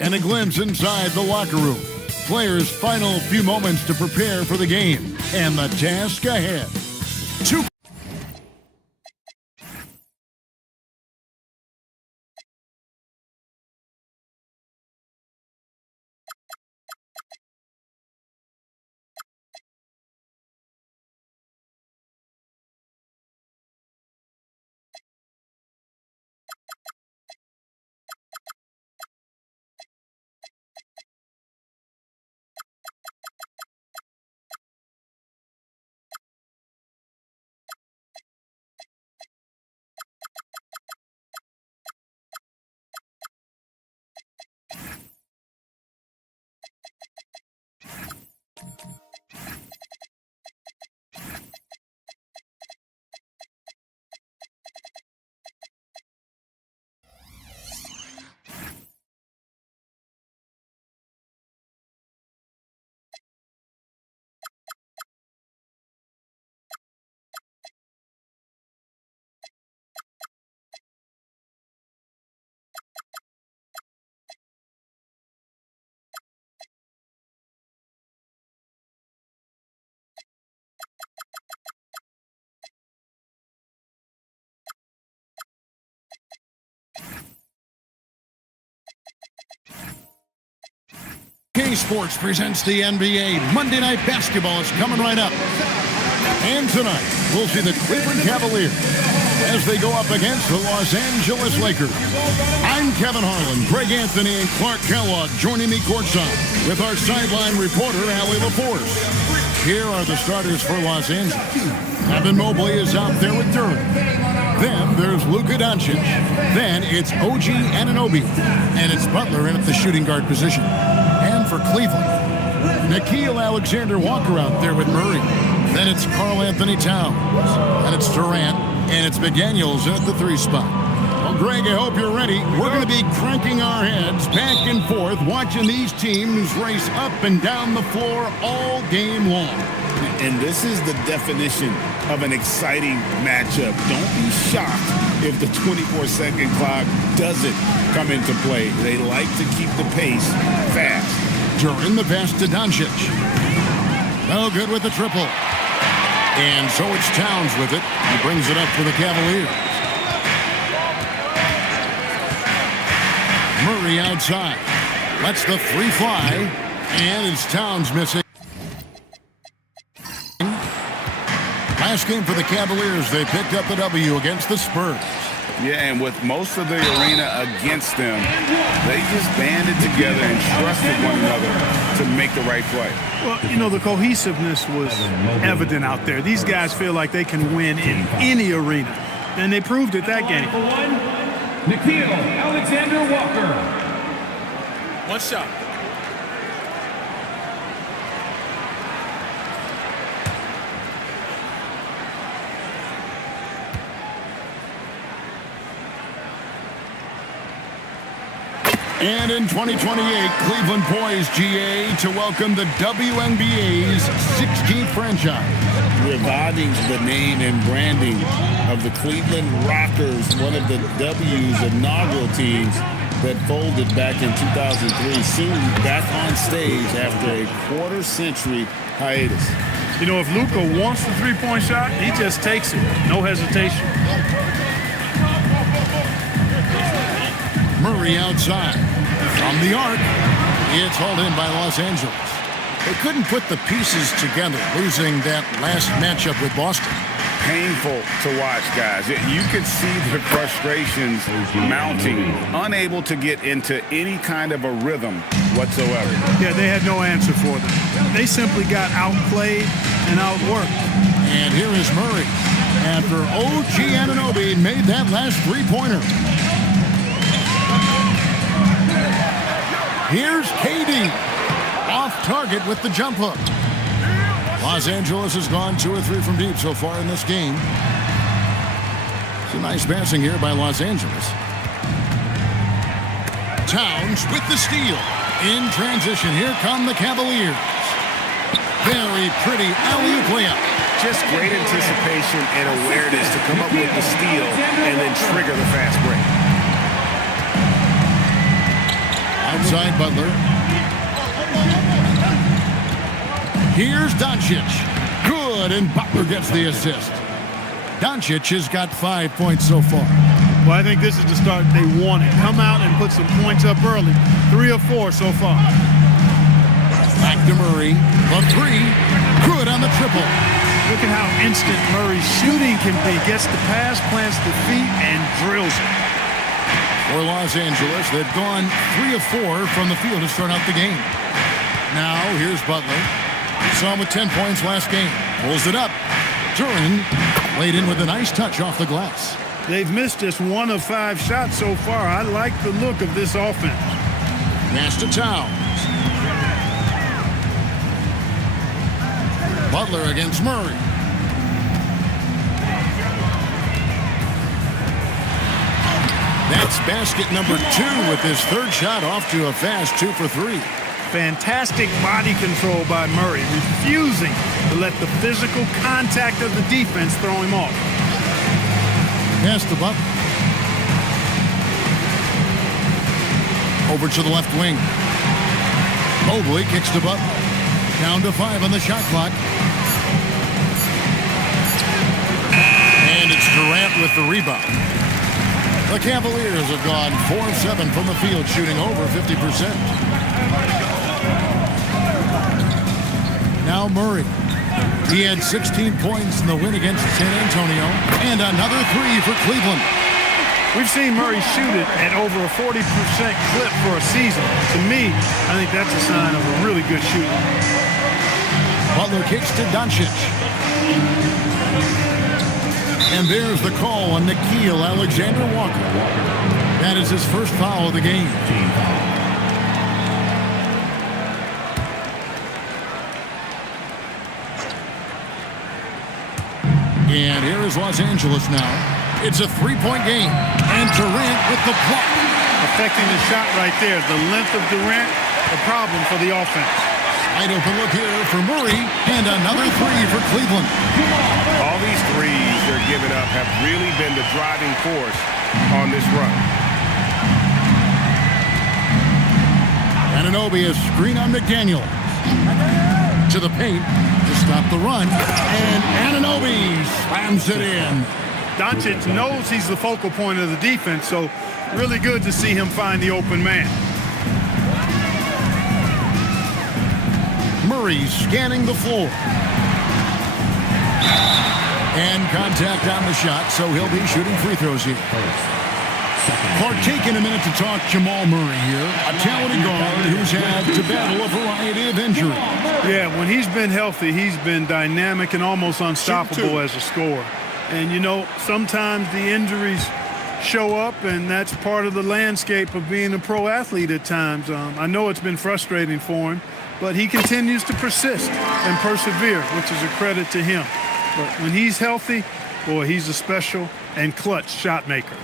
And a glimpse inside the locker room. Players' final few moments to prepare for the game. And the task ahead. Sports presents the NBA. Monday Night Basketball is coming right up. And tonight, we'll see the Cleveland Cavaliers as they go up against the Los Angeles Lakers. I'm Kevin Harlan, Greg Anthony, and Clark Kellogg joining me courtside with our sideline reporter, Allie LaForce. Here are the starters for Los Angeles. Evan Mobley is out there with Duran. Then there's Luka Doncic. Then it's OG Anunoby. And it's Butler in at the shooting guard position. And for Cleveland, Nickeil Alexander-Walker out there with Murray. Then it's Karl Anthony Towns. Then it's Durant. And it's McDaniels at the 3 spot. Well, Greg, I hope you're ready. We're going to be cranking our heads back and forth, watching these teams race up and down the floor all game long. And this is the definition of an exciting matchup. Don't be shocked if the 24-second clock doesn't come into play. They like to keep the pace fast. During the pass to Doncic. No good with the triple. And so it's Towns with it. He brings it up for the Cavaliers. Murray outside. Lets the 3 fly. And it's Towns missing. Last game for the Cavaliers, they picked up the W against the Spurs. Yeah, and with most of the arena against them, they just banded together and trusted one another to make the right play. Well, you know, the cohesiveness was evident out there. These guys feel like they can win in any arena, and they proved it that game. Nickeil Alexander-Walker. One shot. And in 2028, Cleveland poised, GA, to welcome the WNBA's 16th franchise. Reviving the name and branding of the Cleveland Rockers, one of the W's inaugural teams that folded back in 2003, soon back on stage after a quarter-century hiatus. You know, if Luka wants the three-point shot, he just takes it. No hesitation. Murray outside. From the arc, it's hauled in by Los Angeles. They couldn't put the pieces together, losing that last matchup with Boston. Painful to watch, guys. You could see the frustrations mounting, unable to get into any kind of a rhythm whatsoever. Yeah, they had no answer for them. They simply got outplayed and outworked. And here is Murray after OG Anunoby made that last three-pointer. Here's KD, off target with the jump hook. Los Angeles has gone 2 or 3 from deep so far in this game. It's a nice passing here by Los Angeles. Towns with the steal. In transition, here come the Cavaliers. Very pretty alley-oop layup. Just great anticipation and awareness to come up with the steal and then trigger the fast break. Outside Butler. Here's Doncic. Good, and Butler gets the assist. Doncic has got 5 points so far. Well, I think this is the start they wanted. Come out and put some points up early. 3 or 4 so far. Back to Murray. The three. Good on the triple. Look at how instant Murray's shooting can be. Gets the pass, plants the feet, and drills it. For Los Angeles, they've gone 3 of 4 from the field to start out the game. Now, here's Butler. Saw him with 10 points last game. Pulls it up. Duran laid in with a nice touch off the glass. They've missed just 1 of 5 shots so far. I like the look of this offense. Pass to Towns. Butler against Murray. That's basket number 2 with his third shot off to a fast 2 for 3. Fantastic body control by Murray, refusing to let the physical contact of the defense throw him off. Pass to Butler. Over to the left wing. Mobley kicks to Butler. Down to 5 on the shot clock. And it's Durant with the rebound. The Cavaliers have gone 4 of 7 from the field, shooting over 50%. Now Murray. He had 16 points in the win against San Antonio. And another 3 for Cleveland. We've seen Murray shoot it at over a 40% clip for a season. To me, I think that's a sign of a really good shooter. Butler kicks to Doncic. And there's the call on Nickeil Alexander-Walker. That is his first foul of the game. And here is Los Angeles now. It's a 3-point game. And Durant with the block. Affecting the shot right there. The length of Durant, the problem for the offense. Wide open look here for Murray. And another 3 for Cleveland. All these threes they're giving up have really been the driving force on this run. Anunoby is screen on McDaniel. To the paint to stop the run. And Anunoby slams it in. Doncic knows he's the focal point of the defense, so really good to see him find the open man. Murray scanning the floor. And contact on the shot, so he'll be shooting free throws here. Taking a minute to talk Jamal Murray here, a talented guard who's had to battle a variety of injuries. Yeah, when he's been healthy, he's been dynamic and almost unstoppable as a scorer. And, you know, sometimes the injuries show up, and that's part of the landscape of being a pro athlete at times. I know it's been frustrating for him, but he continues to persist and persevere, which is a credit to him. But when he's healthy, boy, he's a special and clutch shot maker.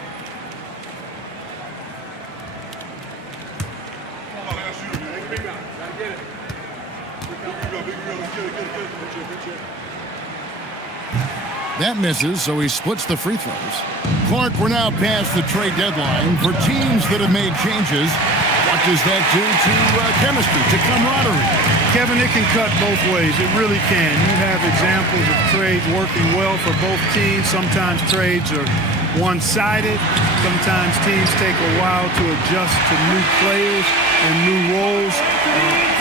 That misses, so he splits the free throws. Clark, we're now past the trade deadline. For teams that have made changes, what does that do to chemistry, to camaraderie? Kevin, it can cut both ways. It really can. You have examples of trades working well for both teams. Sometimes trades are one-sided. Sometimes teams take a while to adjust to new players and new roles.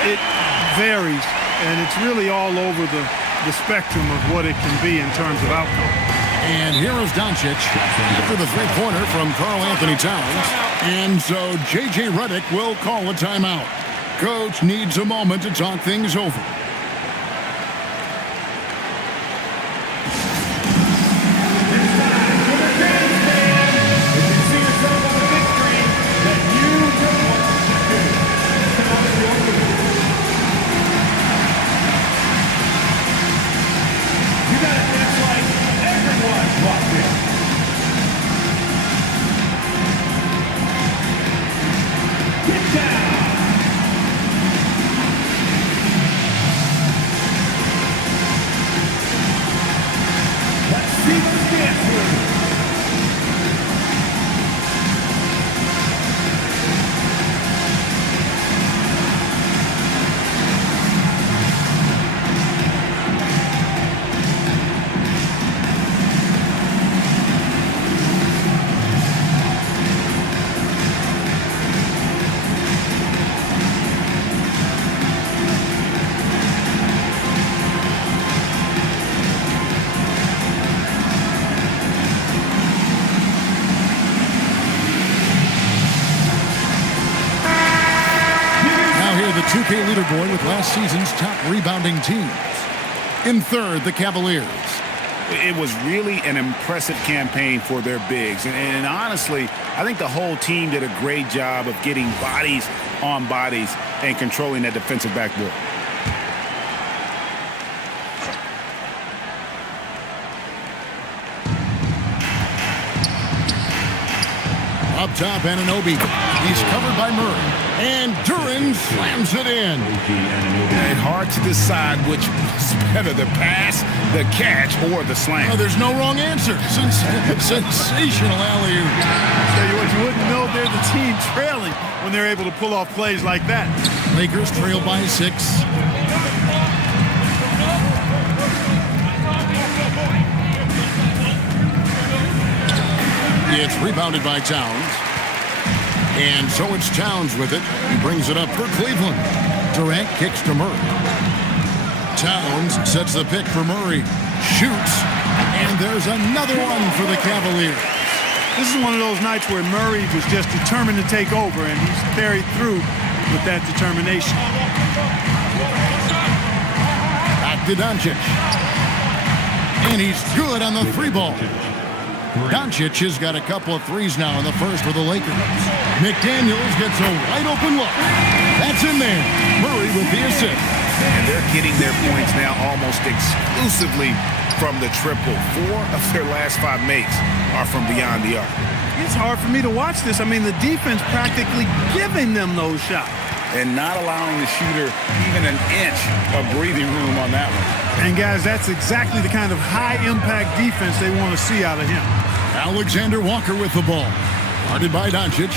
It varies, and it's really all over the spectrum of what it can be in terms of outcome. And here is Doncic after the three-pointer from Karl Anthony Towns. And so J.J. Redick will call a timeout. Coach needs a moment to talk things over. last season's top rebounding teams. In third, the Cavaliers. It was really an impressive campaign for their bigs. And honestly, I think the whole team did a great job of getting bodies on bodies and controlling that defensive backboard. Up top, Anunoby. He's covered by Murray. And Duran slams it in. And hard to decide which was better, the pass, the catch, or the slam. Oh, there's no wrong answer. Sensational alley-oop. Tell you what, you wouldn't know they're the team trailing when they're able to pull off plays like that. Lakers trail by 6. It's rebounded by Towns. And so it's Towns with it. He brings it up for Cleveland. Durant kicks to Murray. Towns sets the pick for Murray. Shoots. And there's another one for the Cavaliers. This is one of those nights where Murray was just determined to take over, and he's carried through with that determination. Back to Doncic. And he's good on the 3-ball. Doncic has got a couple of threes now in the first for the Lakers. McDaniels gets a wide open look. That's in there. Murray with the assist. And they're getting their points now almost exclusively from the triple. 4 of their last 5 makes are from beyond the arc. It's hard for me to watch this. I mean, the defense practically giving them those shots. And not allowing the shooter even an inch of breathing room on that one. And, guys, that's exactly the kind of high-impact defense they want to see out of him. Alexander Walker with the ball. Guarded by Doncic.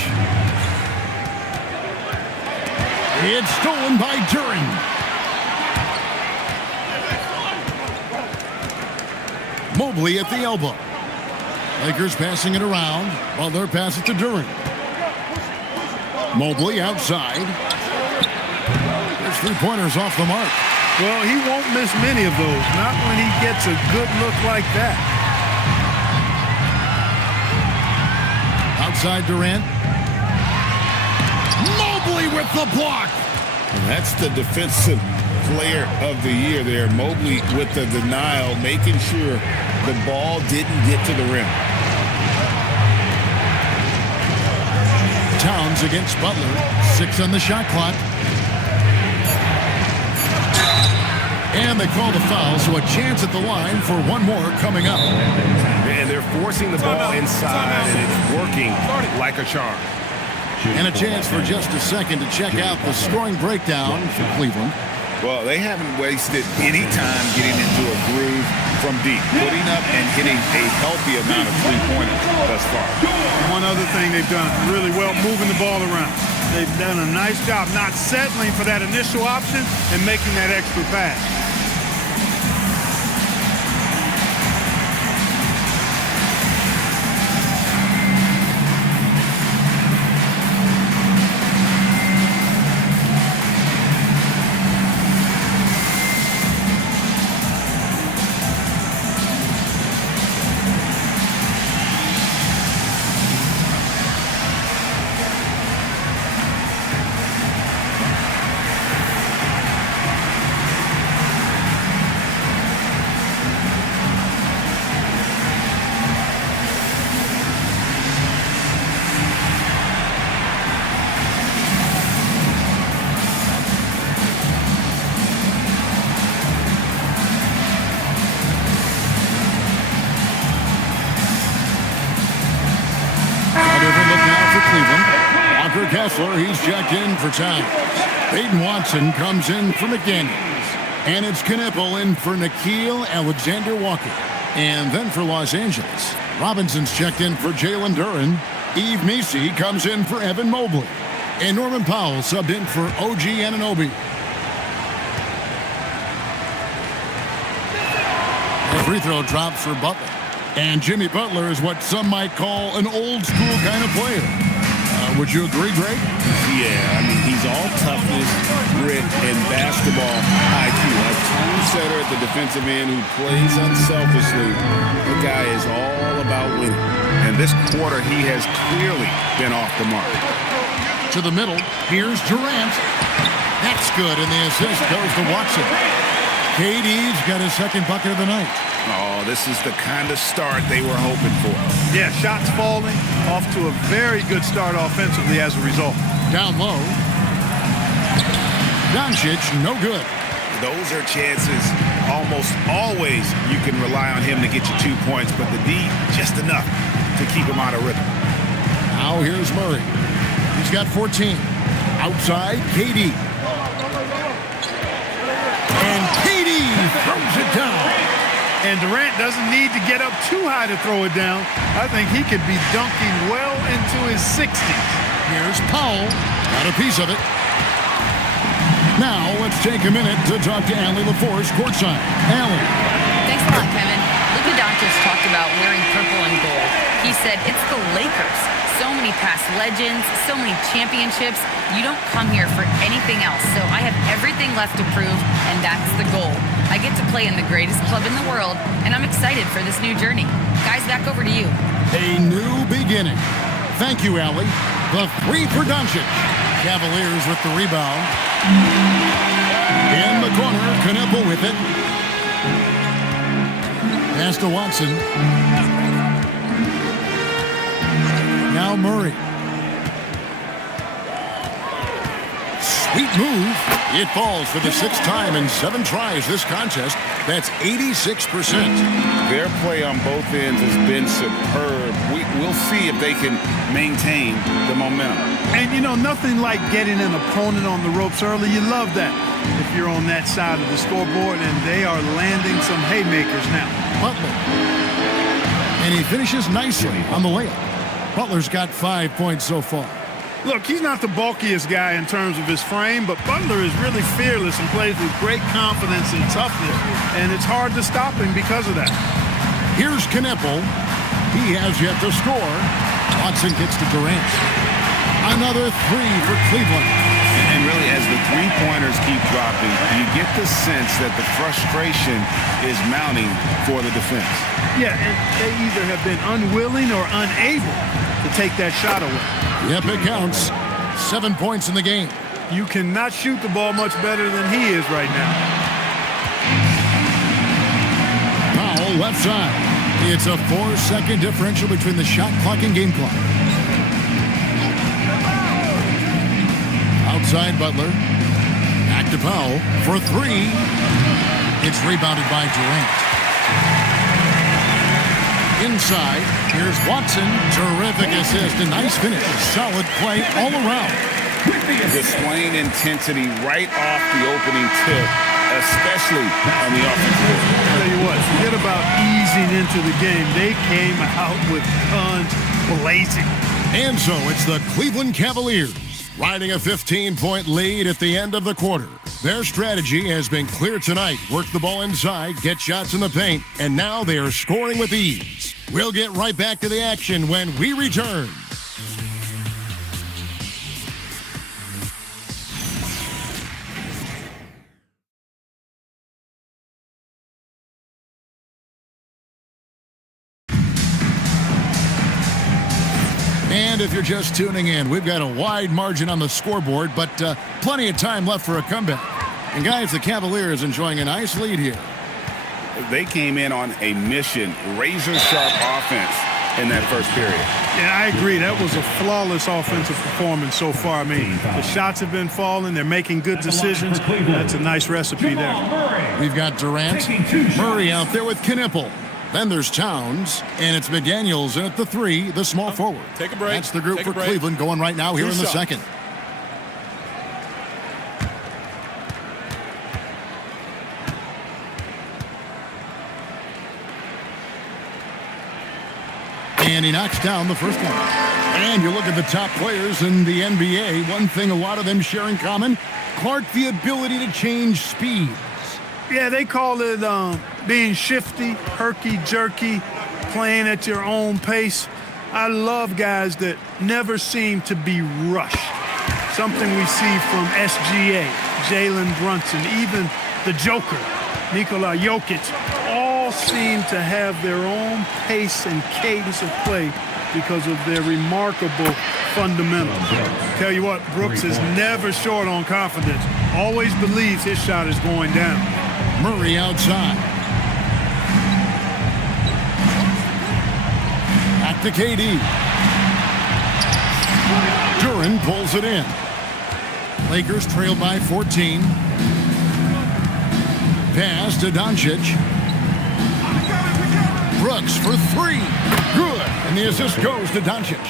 It's stolen by Duran. Mobley at the elbow. Lakers passing it around while they're passing to Duran. Mobley outside. There's 3-pointers off the mark. Well, he won't miss many of those, not when he gets a good look like that. Outside Durant. Mobley with the block. And that's the defensive player of the year there. Mobley with the denial, making sure the ball didn't get to the rim. Towns against Butler. 6 on the shot clock. And they call the foul, so a chance at the line for one more coming up. And they're forcing the ball inside, and it's working like a charm. And a chance for just a second to check out the scoring breakdown for Cleveland. Well, they haven't wasted any time getting into a groove from deep, putting up and hitting a healthy amount of 3-pointers thus far. One other thing they've done really well, moving the ball around. They've done a nice job not settling for that initial option and making that extra pass. Kessler, he's checked in for Towns. Peyton Watson comes in for McDaniels. And it's Knipple in for Nickeil Alexander-Walker. And then for Los Angeles, Robinson's checked in for Jalen Duran. Eve Messi comes in for Evan Mobley. And Norman Powell subbed in for OG Anunoby. The free throw drops for Butler. And Jimmy Butler is what some might call an old-school kind of player. Would you agree, Greg? Yeah, I mean, he's all toughness, grit, and basketball IQ. A tone setter at the defensive end who plays unselfishly. The guy is all about winning. And this quarter, he has clearly been off the mark. To the middle, here's Durant. That's good, and the assist goes to Watson. KD's got his second bucket of the night. Oh, this is the kind of start they were hoping for. Yeah, shots falling, off to a very good start offensively as a result. Down low. Doncic, no good. Those are chances almost always you can rely on him to get you 2 points, but the D, just enough to keep him out of rhythm. Now here's Murray. He's got 14. Outside, KD. And KD throws it down. And Durant doesn't need to get up too high to throw it down. I think he could be dunking well into his 60s. Here's Powell. Got a piece of it. Now let's take a minute to talk to Allie LaForce courtside. Allie. Thanks a lot, Kevin. Luka Doncic talked about wearing purple and gold. He said, it's the Lakers. So many past legends, so many championships. You don't come here for anything else. So I have everything left to prove, and that's the goal. I get to play in the greatest club in the world, and I'm excited for this new journey. Guys, back over to you. A new beginning. Thank you, Allie. The three for Doncic. Cavaliers with the rebound. In the corner, Knueppel with it. Pass to Watson. Now Murray. Sweet move. It falls for the sixth time in 7 tries this contest. That's 86%. Their play on both ends has been superb. We'll see if they can maintain the momentum. And, you know, nothing like getting an opponent on the ropes early. You love that if you're on that side of the scoreboard, and they are landing some haymakers now. Butler. And he finishes nicely on the layup. Butler's got 5 points so far. Look, he's not the bulkiest guy in terms of his frame, but Butler is really fearless and plays with great confidence and toughness, and it's hard to stop him because of that. Here's Knueppel. He has yet to score. Watson gets to Durant. Another 3 for Cleveland. And really, as the three-pointers keep dropping, you get the sense that the frustration is mounting for the defense. Yeah, and they either have been unwilling or unable to take that shot away. Yep, it counts. 7 points in the game. You cannot shoot the ball much better than he is right now. Powell left side. It's a 4-second differential between the shot clock and game clock. Outside Butler. Back to Powell for 3. It's rebounded by Durant. Inside, here's Watson. Terrific assist, a nice finish. Solid play all around. Displaying intensity right off the opening tip, especially on the offensive end. I'll tell you what, forget about easing into the game. They came out with guns blazing. And so it's the Cleveland Cavaliers riding a 15-point lead at the end of the quarter. Their strategy has been clear tonight. Work the ball inside, get shots in the paint, and now they are scoring with ease. We'll get right back to the action when we return. And if you're just tuning in, we've got a wide margin on the scoreboard, but plenty of time left for a comeback. And guys, the Cavaliers enjoying a nice lead here. They came in on a mission, razor-sharp offense in that first period. Yeah, I agree. That was a flawless offensive performance so far. I mean, the shots have been falling. They're making good decisions. That's a nice recipe there. We've got Durant, Murray out there with Knueppel. Then there's Towns, and it's McDaniels in at the 3, the small forward. Take a break. That's the group Take for a break. Cleveland going right now here in the Shot. second. And he knocks down the first one. And you look at the top players in the NBA, one thing a lot of them share in common, Clark, the ability to change speeds. Yeah, they call it being shifty, herky-jerky, playing at your own pace. I love guys that never seem to be rushed. Something we see from SGA, Jalen Brunson, even the Joker, Nikola Jokic, all seem to have their own pace and cadence of play because of their remarkable fundamentals. Tell you what, Brooks is never short on confidence. Always believes his shot is going down. Murray outside. Back to KD. Duran pulls it in. Lakers trail by 14. Pass to Doncic. Brooks for three. Good. And the assist goes to Doncic.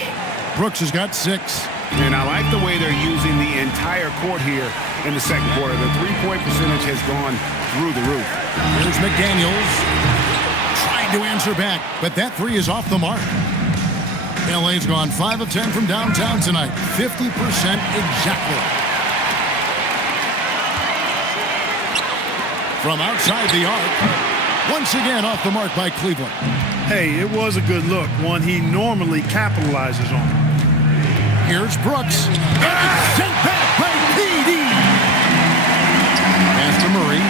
Brooks has got 6. And I like the way they're using the entire court here in the second quarter. The three-point percentage has gone through the roof. Here's McDaniels. Trying to answer back, but that 3 is off the mark. LA's gone 5 of 10 from downtown tonight. 50% exactly. From outside the arc. Once again off the mark by Cleveland. Hey, it was a good look, one he normally capitalizes on. Here's Brooks. And it's sent back by KD. Pass to Murray.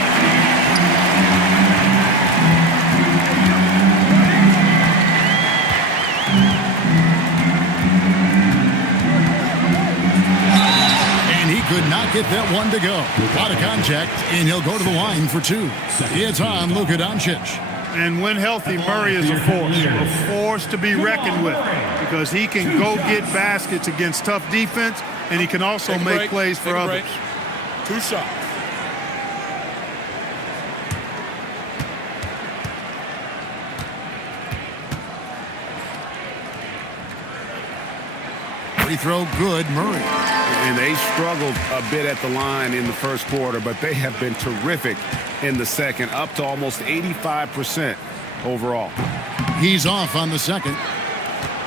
And he could not get that one to go. A lot of contact, and he'll go to the line for 2. It's on Luka Doncic. And when healthy, Murray is a force to be reckoned with, because he can go get baskets against tough defense, and he can also make plays for others. 2 shots. Free throw good, Murray. And they struggled a bit at the line in the first quarter, but they have been terrific in the second, up to almost 85% overall. He's off on the second.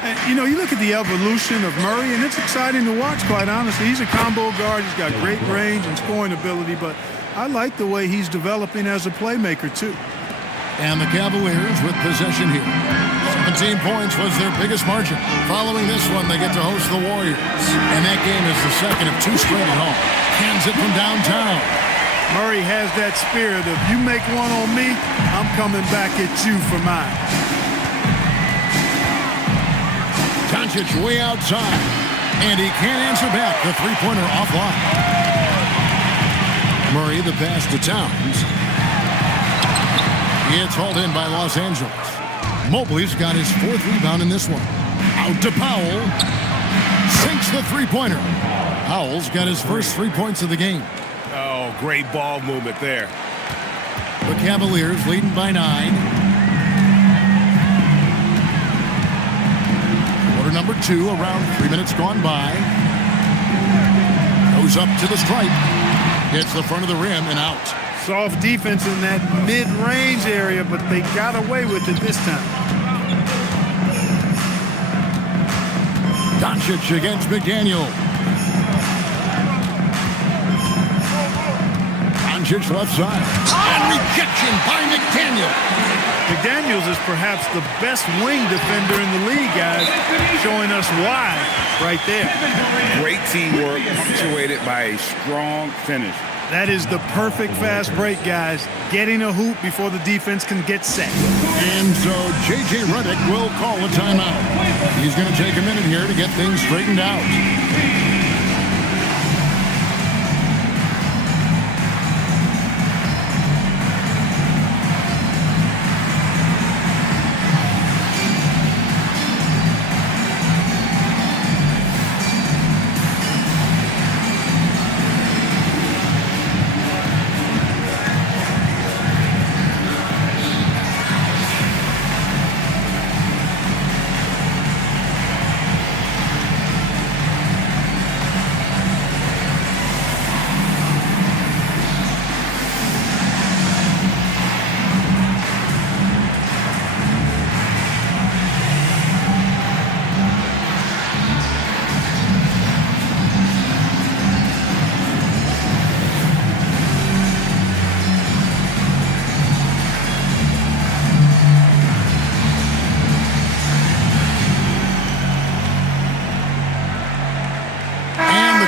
And, you know, you look at the evolution of Murray, and it's exciting to watch, quite honestly. He's a combo guard. He's got great range and scoring ability, but I like the way he's developing as a playmaker, too. And the Cavaliers with possession here. 17 points was their biggest margin. Following this one, they get to host the Warriors. And that game is the second of 2 straight at home. Hands it from downtown. Murray has that spirit of, you make one on me, I'm coming back at you for mine. Doncic way outside. And he can't answer back. The three-pointer offline. Murray the pass to Towns. It's hauled in by Los Angeles. Mobley's got his 4th rebound in this one. Out to Powell. Sinks the three-pointer. Powell's got his first 3 points of the game. Oh, great ball movement there. The Cavaliers leading by 9. Quarter number 2, around 3 minutes gone by. Goes up to the stripe. Hits the front of the rim and out. Soft defense in that mid-range area, but they got away with it this time. Doncic against McDaniel. Doncic left side. And rejection by McDaniel. McDaniels is perhaps the best wing defender in the league, guys, showing us why right there. Great teamwork punctuated by a strong finish. That is the perfect fast break, guys. Getting a hoop before the defense can get set. And so J.J. Redick will call a timeout. He's going to take a minute here to get things straightened out.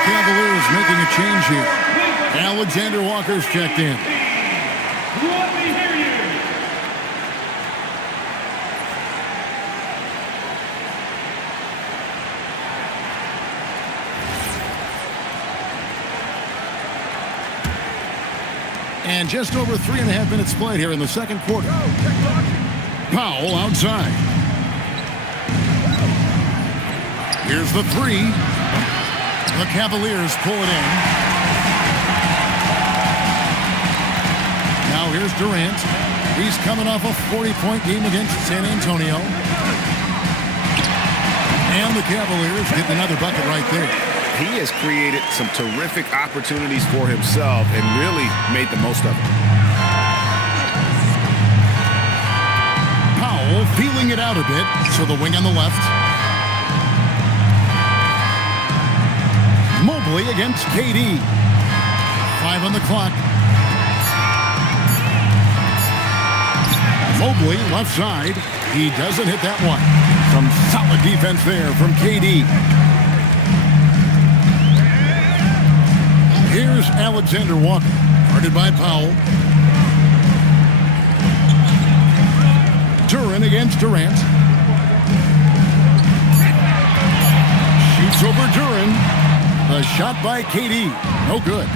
Cavaliers making a change here. Alexander Walker's checked in. Let me hear you. And just over 3.5 minutes played here in the second quarter. Powell outside. Here's the three. The Cavaliers pull it in. Now here's Durant. He's coming off a 40-point game against San Antonio. And the Cavaliers get another bucket right there. He has created some terrific opportunities for himself and really made the most of it. Powell feeling it out a bit, so the wing on the left. Mobley against KD. 5 on the clock. Mobley left side. He doesn't hit that one. Some solid defense there from KD. Here's Alexander Walker, guarded by Powell. Duran against Durant. Shoots over Duran. The shot by KD. No good.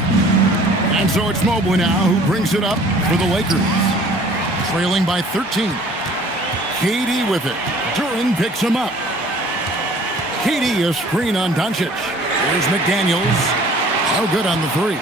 And so it's Mobley now who brings it up for the Lakers. Trailing by 13. KD with it. Duran picks him up. KD a screen on Doncic. Here's McDaniels. No good on the three.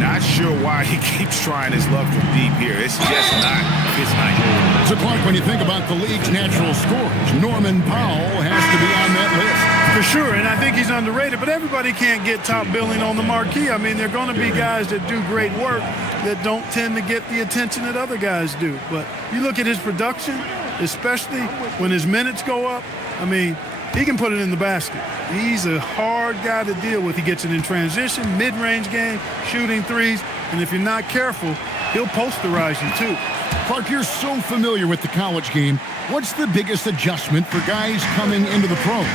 Not sure why he keeps trying his luck from deep here. It's just not his night. So, Clark, when you think about the league's natural scorers, Norman Powell has to be on that list. For sure, and I think he's underrated, but everybody can't get top billing on the marquee. I mean, there are going to be guys that do great work that don't tend to get the attention that other guys do. But you look at his production, especially when his minutes go up, I mean, he can put it in the basket. He's a hard guy to deal with. He gets it in transition, mid-range game, shooting threes, and if you're not careful, he'll posterize you too. Clark, you're so familiar with the college game. What's the biggest adjustment for guys coming into the pros?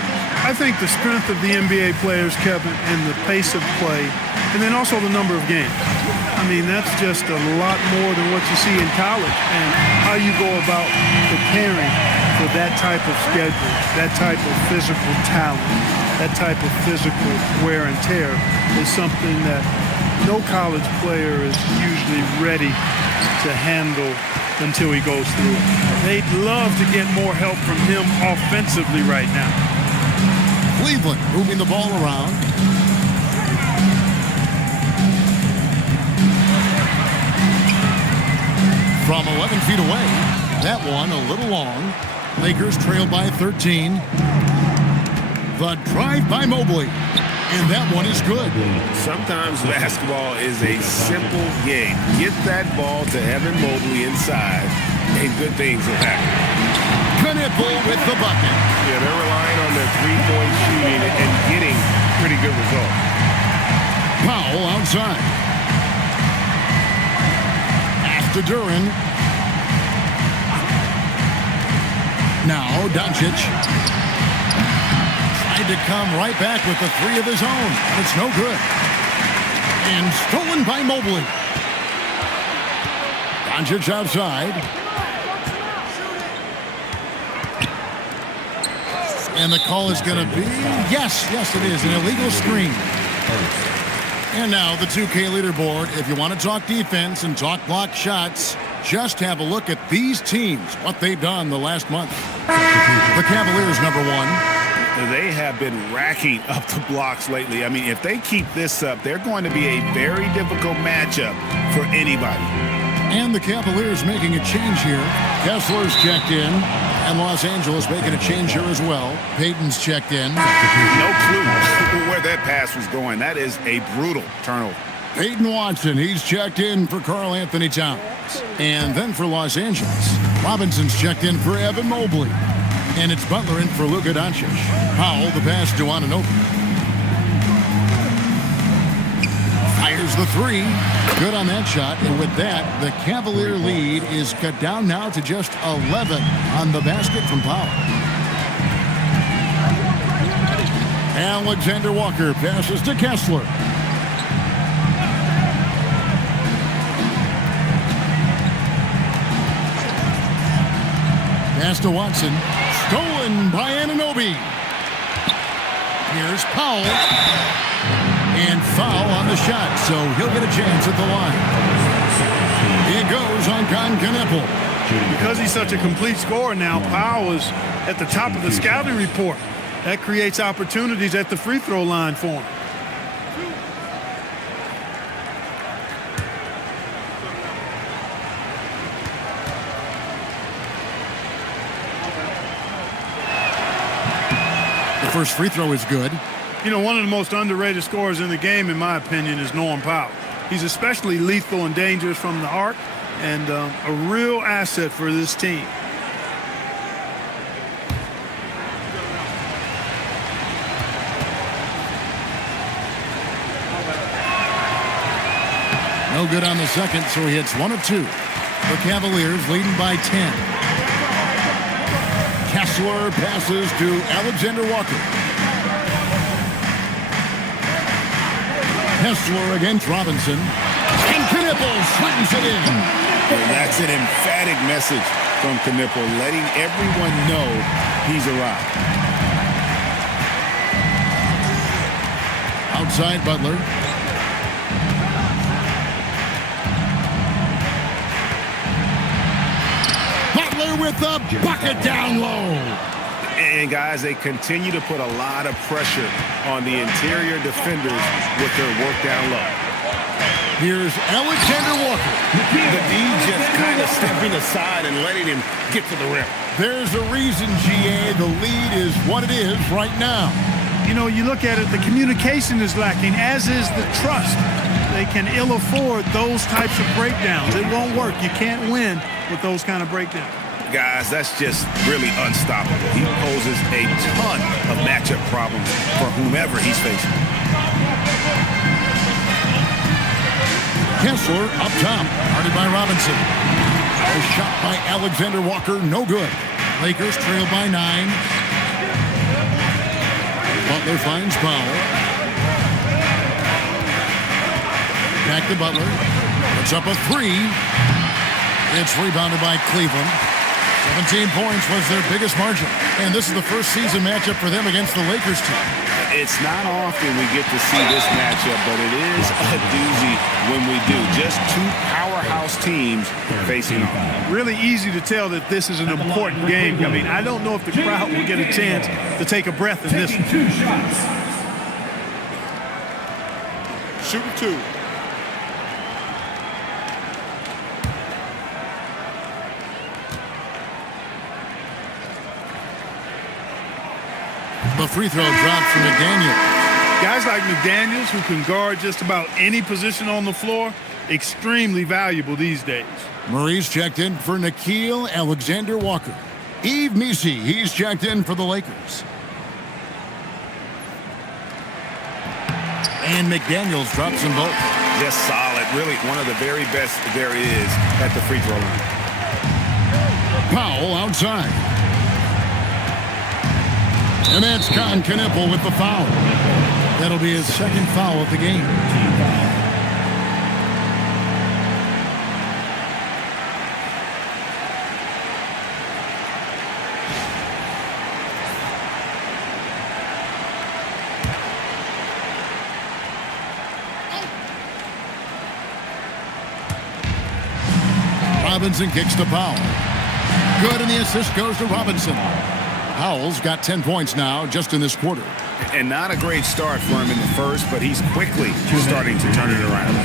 I think the strength of the NBA players, Kevin, and the pace of play, and then also the number of games. I mean, that's just a lot more than what you see in college, and how you go about preparing for that type of schedule, that type of physical talent, that type of physical wear and tear is something that no college player is usually ready to handle until he goes through it. They'd love to get more help from him offensively right now. Cleveland moving the ball around. From 11 feet away, that one a little long. Lakers trail by 13. The drive by Mobley, and that one is good. Sometimes basketball is a simple game. Get that ball to Evan Mobley inside, and good things will happen. Knipple with the bucket. Yeah, they're relying on their three-point shooting and getting pretty good results. Powell outside. After Duran. Now Doncic. Tried to come right back with the three of his own. It's no good. And stolen by Mobley. Doncic outside. And the call is going to be, yes, it is, an illegal screen. And now the 2K leaderboard. If you want to talk defense and talk block shots, just have a look at these teams, what they've done the last month. The Cavaliers, number one. They have been racking up the blocks lately. I mean, if they keep this up, they're going to be a very difficult matchup for anybody. And the Cavaliers making a change here. Kessler's checked in. And Los Angeles making a change here as well. Payton's checked in. No clue where that pass was going. That is a brutal turnover. Peyton Watson, he's checked in for Karl Anthony Towns. And then for Los Angeles, Robinson's checked in for Evan Mobley. And it's Butler in for Luka Doncic. Powell, the pass to Anunoby. Fires the three. Good on that shot. And with that, the Cavalier lead is cut down now to just 11 on the basket from Powell. Alexander Walker passes to Kessler. Pass to Watson. Stolen by Anunoby. Here's Powell. And foul on the shot, so he'll get a chance at the line. It goes on Kneppel. Because he's such a complete scorer now, Powell is at the top of the scouting report. That creates opportunities at the free throw line for him. The first free throw is good. You know, one of the most underrated scorers in the game, in my opinion, is Norm Powell. He's especially lethal and dangerous from the arc, and a real asset for this team. No good on the second, so he hits 1 of 2. The Cavaliers leading by 10. Kessler passes to Alexander Walker. Kessler against Robinson. And Kneppel slams it in. Well, that's an emphatic message from Kneppel, letting everyone know he's arrived. Outside Butler. Butler with the bucket down low. And guys, they continue to put a lot of pressure on the interior defenders with their work down low. Here's Alexander Walker. The D just kind of stepping aside and letting him get to the rim. There's a reason, GA, the lead is what it is right now. You know, you look at it, the communication is lacking, as is the trust. They can ill afford those types of breakdowns. It won't work. You can't win with those kind of breakdowns. Guys, that's just really unstoppable. He poses a ton of matchup problems for whomever he's facing. Kessler up top, guarded by Robinson. A shot by Alexander Walker, no good. Lakers trail by 9. Butler finds Powell. Back to Butler. Puts up a 3. It's rebounded by Cleveland. 17 points was their biggest margin. And this is the first season matchup for them against the Lakers team. It's not often we get to see this matchup, but it is a doozy when we do. Just two powerhouse teams facing off. Really easy to tell that this is an important game. I mean, I don't know if the crowd will get a chance to take a breath in this one. Shooting 2. The free throw drops from McDaniel. Guys like McDaniels, who can guard just about any position on the floor, extremely valuable these days. Murray's checked in for Nickeil Alexander-Walker. Yves Missi, he's checked in for the Lakers. And McDaniels drops them both. Just solid. Really one of the very best there is at the free throw line. Powell outside. And that's Kneppel with the foul. That'll be his second foul of the game. Robinson kicks to Powell. Good, and the assist goes to Robinson. Powell's got 10 points now just in this quarter. And not a great start for him in the first, but he's quickly starting to turn it around.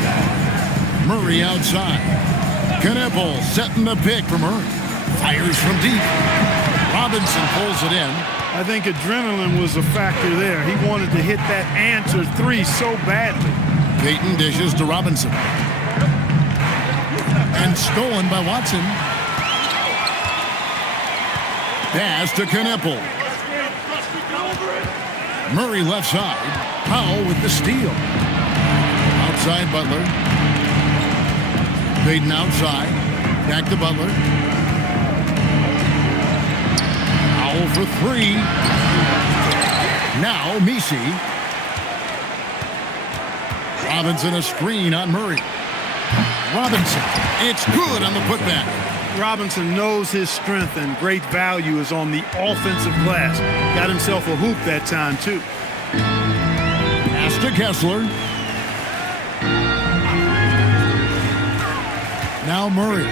Murray outside. Kneppel setting the pick for Murray. Fires from deep. Robinson pulls it in. I think adrenaline was a factor there. He wanted to hit that answer 3 so badly. Payton dishes to Robinson. And stolen by Watson. Pass to Kneppel. Murray left side. Powell with the steal. Outside Butler. Payton outside. Back to Butler. Powell for 3. Now Missi. Robinson a screen on Murray. Robinson. It's good on the putback. Robinson knows his strength, and great value is on the offensive glass. Got himself a hoop that time, too. Pass to Kessler. Now Murray.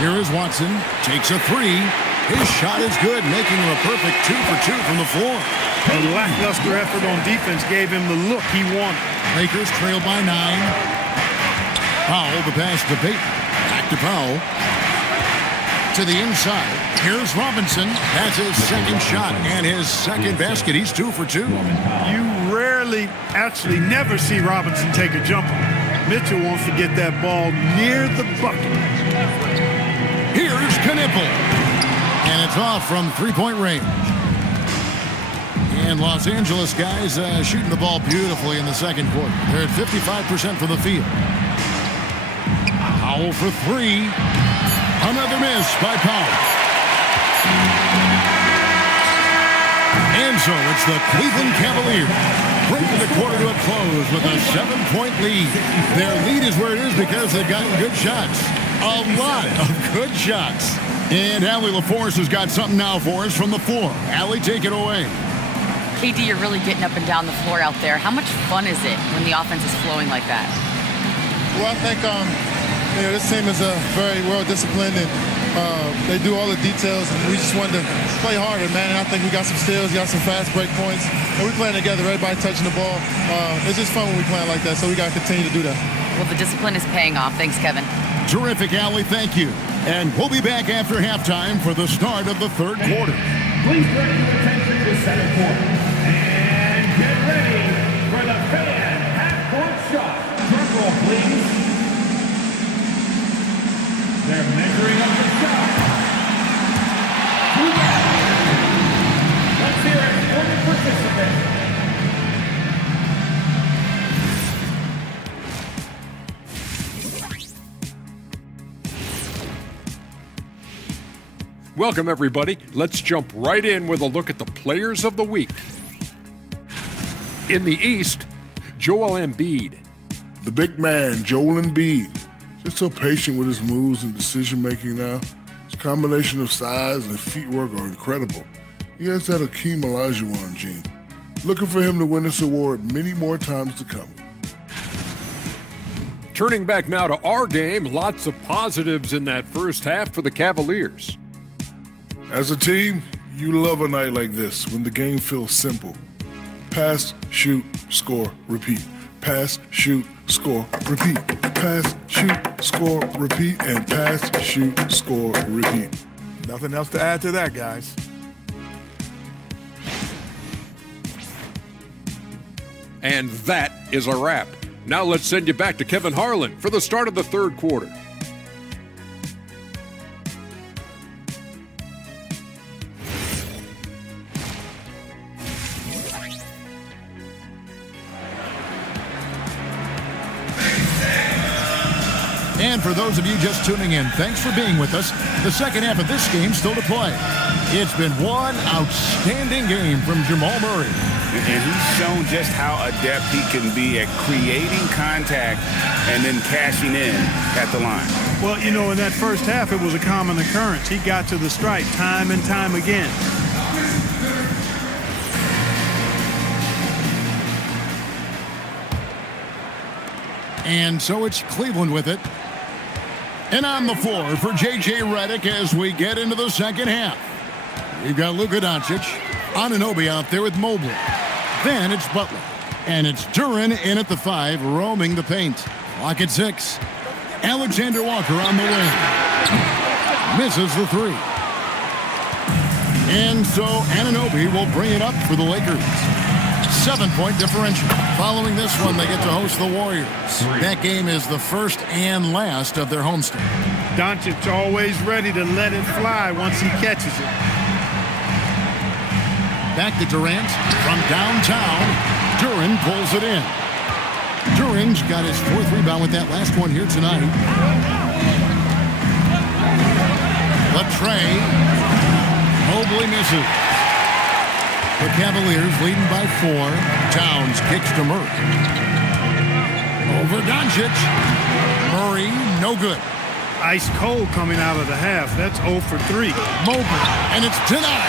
Here is Watson. Takes a three. His shot is good, making him a perfect 2 for 2 from the floor. A lackluster effort on defense gave him the look he wanted. Lakers trail by 9. Powell, the pass to Payton. Back to Powell. To the inside. Here's Robinson. That's his second shot and his second basket. He's 2 for 2. You rarely, actually never see Robinson take a jumper. Mitchell wants to get that ball near the bucket. Here's Knipple. And it's off from three-point range. And Los Angeles guys shooting the ball beautifully in the second quarter. They're at 55% from the field. Powell for three. Another miss by Powell. And so it's the Cleveland Cavaliers bringing the quarter to a close with a 7-point lead. Their lead is where it is because they've gotten good shots. A lot of good shots. And Allie LaForce has got something now for us from the floor. Allie, take it away. KD, you're really getting up and down the floor out there. How much fun is it when the offense is flowing like that? Well, I think this team is very well disciplined, and they do all the details, and we just wanted to play harder, man. And I think we got some steals, got some fast break points, and we're playing together. Everybody touching the ball. It's just fun when we playing like that, so we got to continue to do that. Well, the discipline is paying off. Thanks, Kevin. Terrific, Allie. Thank you. And we'll be back after halftime for the start of the third quarter. Please bring your attention to center court. And get ready for the fan half-court shot. Drum roll, please. They're measuring up the shot. Let's hear it for the participant. Welcome, everybody. Let's jump right in with a look at the players of the week. In the East, Joel Embiid. The big man, Joel Embiid. Just so patient with his moves and decision-making now. His combination of size and feet work are incredible. He has that Hakeem Olajuwon gene. Looking for him to win this award many more times to come. Turning back now to our game, lots of positives in that first half for the Cavaliers. As a team, you love a night like this when the game feels simple. Pass, shoot, score, repeat. Pass, shoot, score, repeat. Pass, shoot, score, repeat. And pass, shoot, score, repeat. Nothing else to add to that, guys. And that is a wrap. Now let's send you back to Kevin Harlan for the start of the third quarter. And for those of you just tuning in, thanks for being with us. The second half of this game still to play. It's been one outstanding game from Jamal Murray. And he's shown just how adept he can be at creating contact and then cashing in at the line. Well, you know, in that first half, it was a common occurrence. He got to the stripe time and time again. And so it's Cleveland with it. And on the floor for J.J. Redick as we get into the second half. We've got Luka Doncic, Anunoby out there with Mobley. Then it's Butler. And it's Duran in at the 5, roaming the paint. Clock at 6. Alexander Walker on the wing. Misses the 3. And so Anunoby will bring it up for the Lakers. 7-point differential. Following this one, they get to host the Warriors. That game is the first and last of their homestand. Doncic always ready to let it fly once he catches it. Back to Durant from downtown. Duran pulls it in. Duran's got his 4th rebound with that last one here tonight. The tray. Mobley misses. The Cavaliers leading by 4. Towns kicks to Murray. Over Doncic. Murray, no good. Ice cold coming out of the half. That's 0 for 3. Mobley, and it's denied.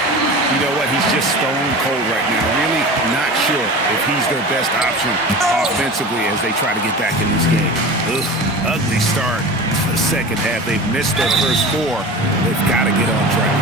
you know what? He's just stone cold right now. Really not sure if he's their best option offensively as they try to get back in this game. Ugh, ugly start to the second half. They've missed their first 4. They've got to get on track.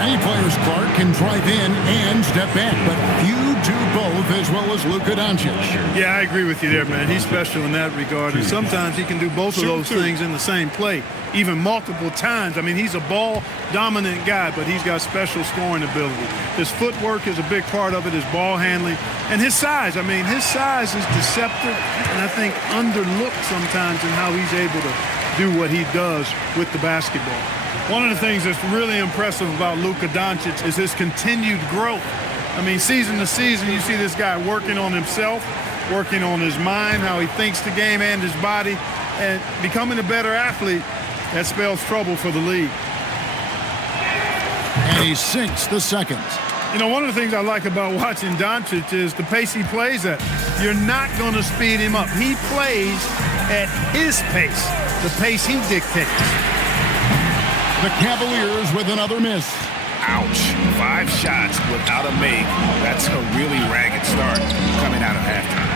Many players, Clark, can drive in and step back, but few do both as well as Luka Doncic. Yeah, I agree with you there, man. He's special in that regard, and sometimes he can do both of those things in the same play, even multiple times. I mean, he's a ball-dominant guy, but he's got special scoring ability. His footwork is a big part of it, his ball handling, and his size. I mean, his size is deceptive, and I think underlooked sometimes in how he's able to do what he does with the basketball. One of the things that's really impressive about Luka Doncic is his continued growth. I mean, season to season, you see this guy working on himself, working on his mind, how he thinks the game and his body, and becoming a better athlete. That spells trouble for the league. And he sinks the second. You know, one of the things I like about watching Doncic is the pace he plays at. You're not going to speed him up. He plays at his pace, the pace he dictates. The Cavaliers with another miss. Ouch. 5 shots without a make. That's a really ragged start coming out of halftime.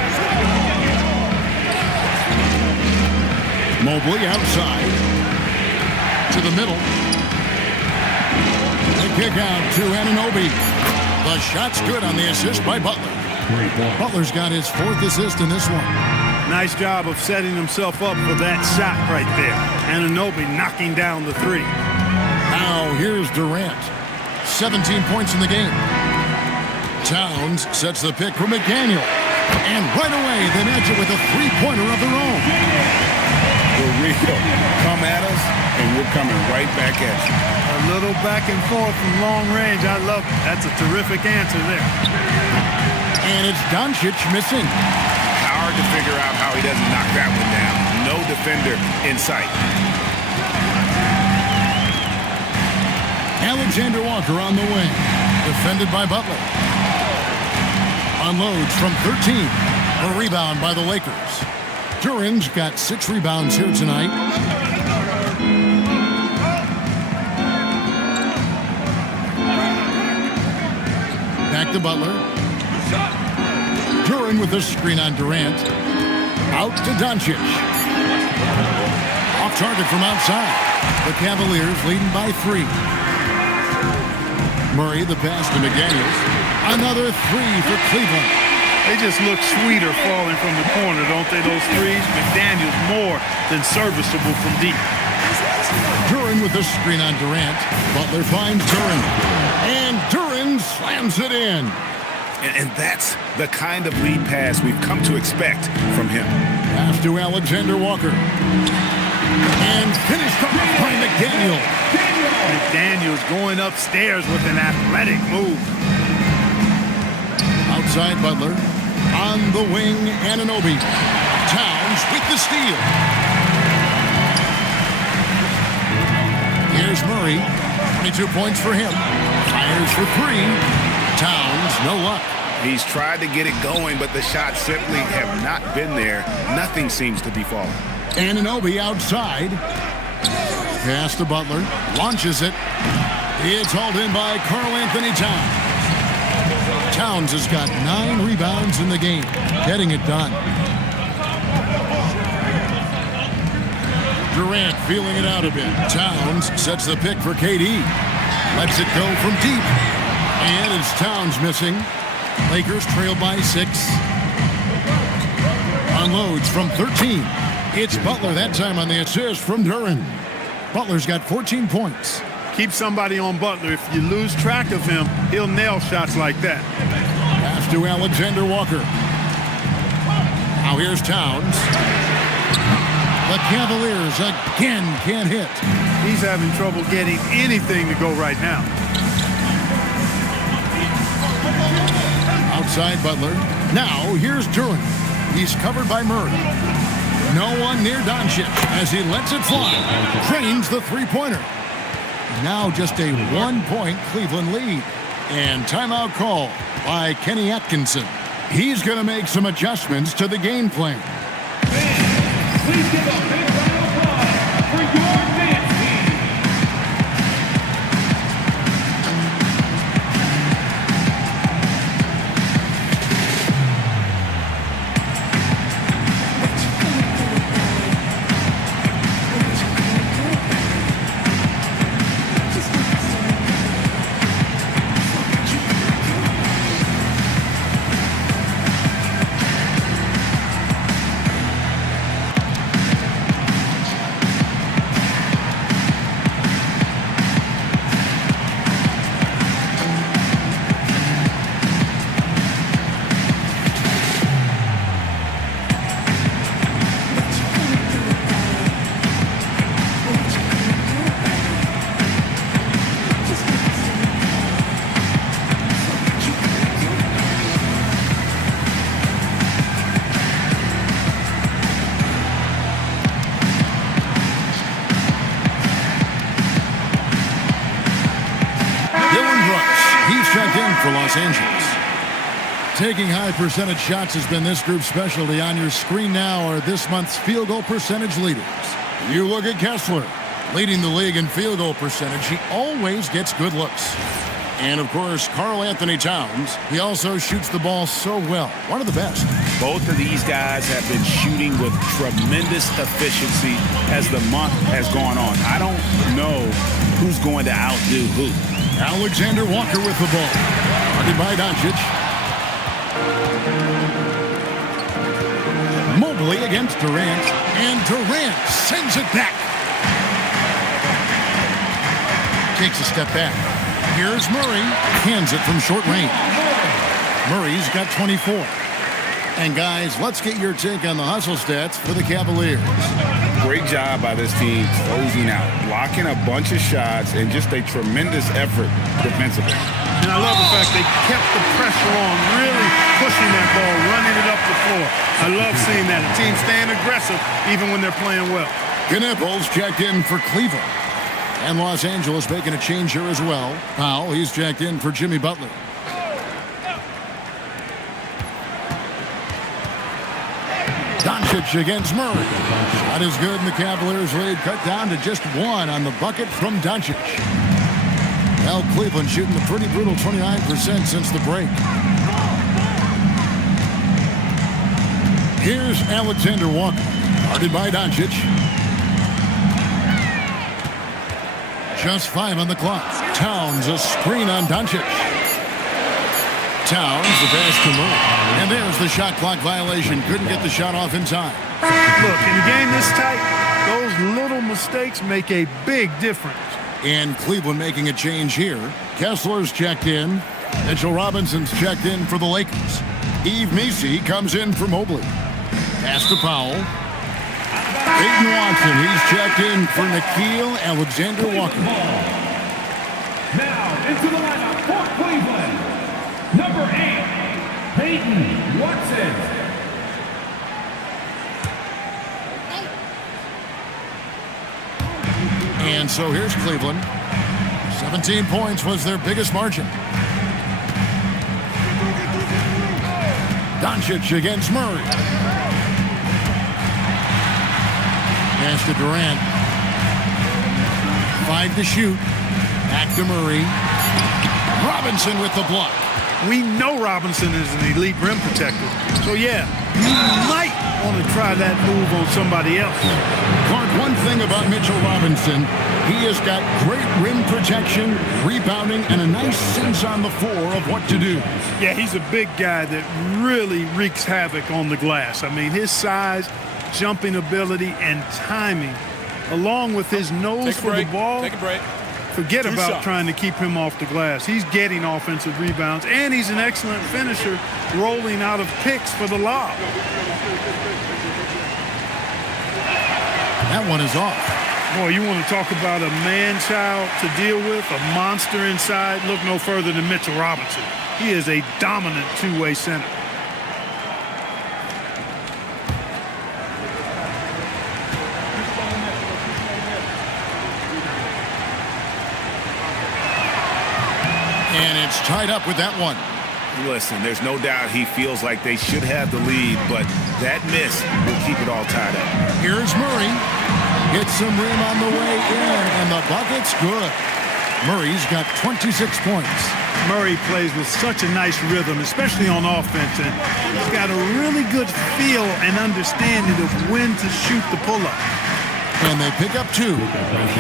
Mobley outside. To the middle. The kick out to Anunoby. The shot's good on the assist by Butler. Butler's got his 4th assist in this one. Nice job of setting himself up for that shot right there. Anunoby knocking down the 3. Now here's Durant. 17 points in the game. Towns sets the pick for McDaniel. And right away, they match it with a 3-pointer of their own. For real. Come at us, and we're coming right back at you. A little back and forth from long range. I love it. That's a terrific answer there. And it's Doncic missing. Hard to figure out how he doesn't knock that one down. No defender in sight. Alexander Walker on the wing. Defended by Butler. Unloads from 13. A rebound by the Lakers. Duran's got 6 rebounds here tonight. Back to Butler. Duran with the screen on Durant. Out to Doncic. Off target from outside. The Cavaliers leading by 3. Murray, the pass to McDaniels. Another 3 for Cleveland. They just look sweeter falling from the corner, don't they, those threes? McDaniels more than serviceable from deep. Duran with the screen on Durant. Butler finds Duran. And Duran slams it in. And that's the kind of lead pass we've come to expect from him. Pass to Alexander Walker. And finished off by McDaniel. McDaniels going upstairs with an athletic move. Outside Butler. On the wing, Anunoby. Towns with the steal. Here's Murray. 22 points for him. Fires for 3. Towns, no luck. He's tried to get it going, but the shots simply have not been there. Nothing seems to be falling. Anunoby outside. Pass to Butler. Launches it. It's hauled in by Karl Anthony Towns. Towns has got 9 rebounds in the game. Getting it done. Durant feeling it out a bit. Towns sets the pick for KD. Lets it go from deep. And it's Towns missing. Lakers trail by 6. Unloads from 13. It's Butler that time on the assist from Duran. Butler's got 14 points. Keep somebody on Butler. If you lose track of him, he'll nail shots like that. Pass to Alexander Walker. Now here's Towns. The Cavaliers again can't hit. He's having trouble getting anything to go right now. Outside Butler. Now here's Duran. He's covered by Murray. No one near Doncic as he lets it fly. Drains the 3-pointer. Now just a 1-point Cleveland lead. And timeout call by Kenny Atkinson. He's going to make some adjustments to the game plan. Please give a big round of applause for your dance team. Los Angeles. Taking high percentage shots has been this group's specialty. On your screen now are this month's field goal percentage leaders. You look at Kessler, leading the league in field goal percentage. He always gets good looks. And, of course, Karl Anthony Towns. He also shoots the ball so well. One of the best. Both of these guys have been shooting with tremendous efficiency as the month has gone on. I don't know who's going to outdo who. Alexander Walker with the ball. Guarded by Doncic. Mobley against Durant. And Durant sends it back. Takes a step back. Here's Murray. Hands it from short range. Murray's got 24. And guys, let's get your take on the hustle stats for the Cavaliers. Great job by this team closing out, blocking a bunch of shots, and just a tremendous effort defensively. And I love the fact they kept the pressure on, really pushing that ball, running it up the floor. I love seeing that. A team staying aggressive even when they're playing well. Knipples checked in for Cleveland. And Los Angeles making a change here as well. Powell, he's checked in for Jimmy Butler. Doncic against Murray. Shot is good, and the Cavaliers lead cut down to just one on the bucket from Doncic. Well, Cleveland shooting a pretty brutal 29% since the break. Here's Alexander Walker, guarded by Doncic. Just 5 on the clock. Towns a screen on Doncic. Towns the pass to Murray. And there's the shot clock violation. Couldn't get the shot off in time. Look, in a game this tight, those little mistakes make a big difference. And Cleveland making a change here. Kessler's checked in. Mitchell Robinson's checked in for the Lakers. Yves Missi comes in for Mobley. Pass to Powell. Peyton Watson, he's checked in for Nickeil Alexander-Walker. Now into the lineup for Cleveland, number 8, Peyton Watson. And so here's Cleveland. 17 points was their biggest margin. Doncic against Murray. Pass to Durant. 5 to shoot. Back to Murray. Robinson with the block. We know Robinson is an elite rim protector. So, yeah, you might want to try that move on somebody else. Clark, one thing about Mitchell Robinson, he has got great rim protection, rebounding, and a nice sense on the floor of what to do. Yeah, he's a big guy that really wreaks havoc on the glass. I mean, his size, jumping ability, and timing, along with his nose for the ball. Take a break. Forget about trying to keep him off the glass. He's getting offensive rebounds, and he's an excellent finisher, rolling out of picks for the lob. That one is off. Boy, you want to talk about a man-child to deal with, a monster inside? Look no further than Mitchell Robinson. He is a dominant two-way center. And it's tied up with that one. Listen, there's no doubt he feels like they should have the lead, but that miss will keep it all tied up. Here's Murray. Gets some rim on the way in, and the bucket's good. Murray's got 26 points. Murray plays with such a nice rhythm, especially on offense, and he's got a really good feel and understanding of when to shoot the pull-up. And they pick up 2.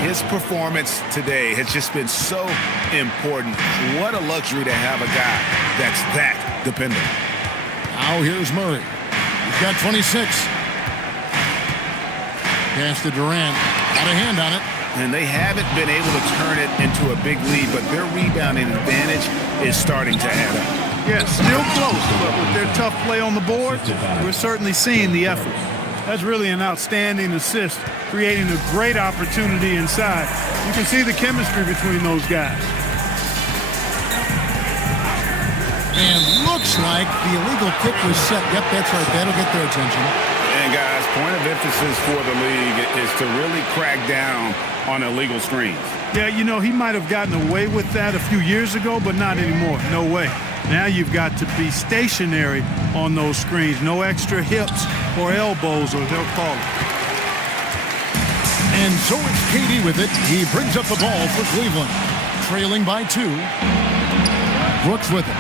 His performance today has just been so important. What a luxury to have a guy that's that dependable. Now here's Murray. He's got 26. Pass to Durant. Got a hand on it. And they haven't been able to turn it into a big lead, but their rebounding advantage is starting to add up. Yeah, still close, but with their tough play on the board, we're certainly seeing the effort. That's really an outstanding assist, creating a great opportunity inside. You can see the chemistry between those guys. And looks like the illegal kick was set. Yep, that's right. That'll get their attention. And guys, point of emphasis for the league is to really crack down on illegal screens. Yeah, you know, he might have gotten away with that a few years ago, but not anymore. No way. Now you've got to be stationary on those screens. No extra hips or elbows, or they'll call it. And so it's KD with it. He brings up the ball for Cleveland. Trailing by 2. Brooks with it.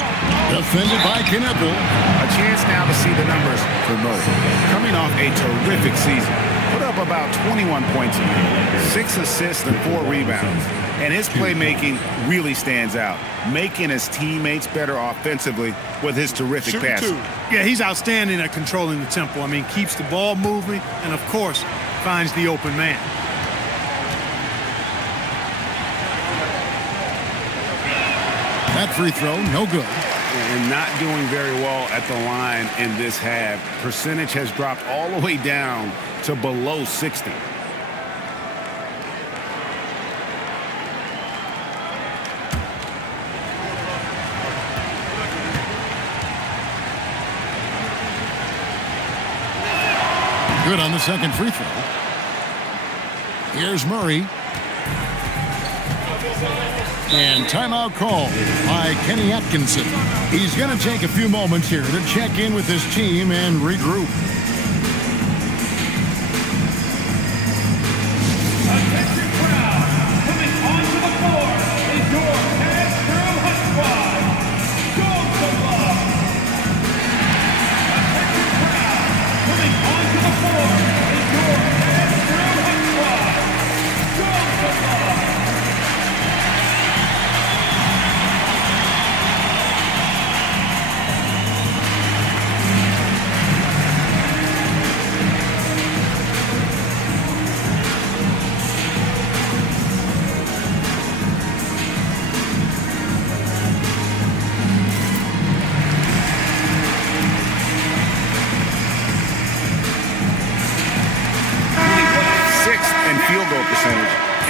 Defended by Knepel. A chance now to see the numbers for Murray. Coming off a terrific season. Put up about 21 points, 6 assists, and 4 rebounds. And his playmaking really stands out, making his teammates better offensively with his terrific passing. Yeah, he's outstanding at controlling the tempo. I mean, keeps the ball moving and, of course, finds the open man. That free throw, no good. And not doing very well at the line in this half. Percentage has dropped all the way down to below 60. Good on the second free throw. Here's Murray. And timeout call by Kenny Atkinson. He's going to take a few moments here to check in with his team and regroup. Attention crowd, coming onto the floor is your Head Through Hut Squad. Go to love. Attention crowd, coming onto the floor is your Head Through Hut Squad. Go to love.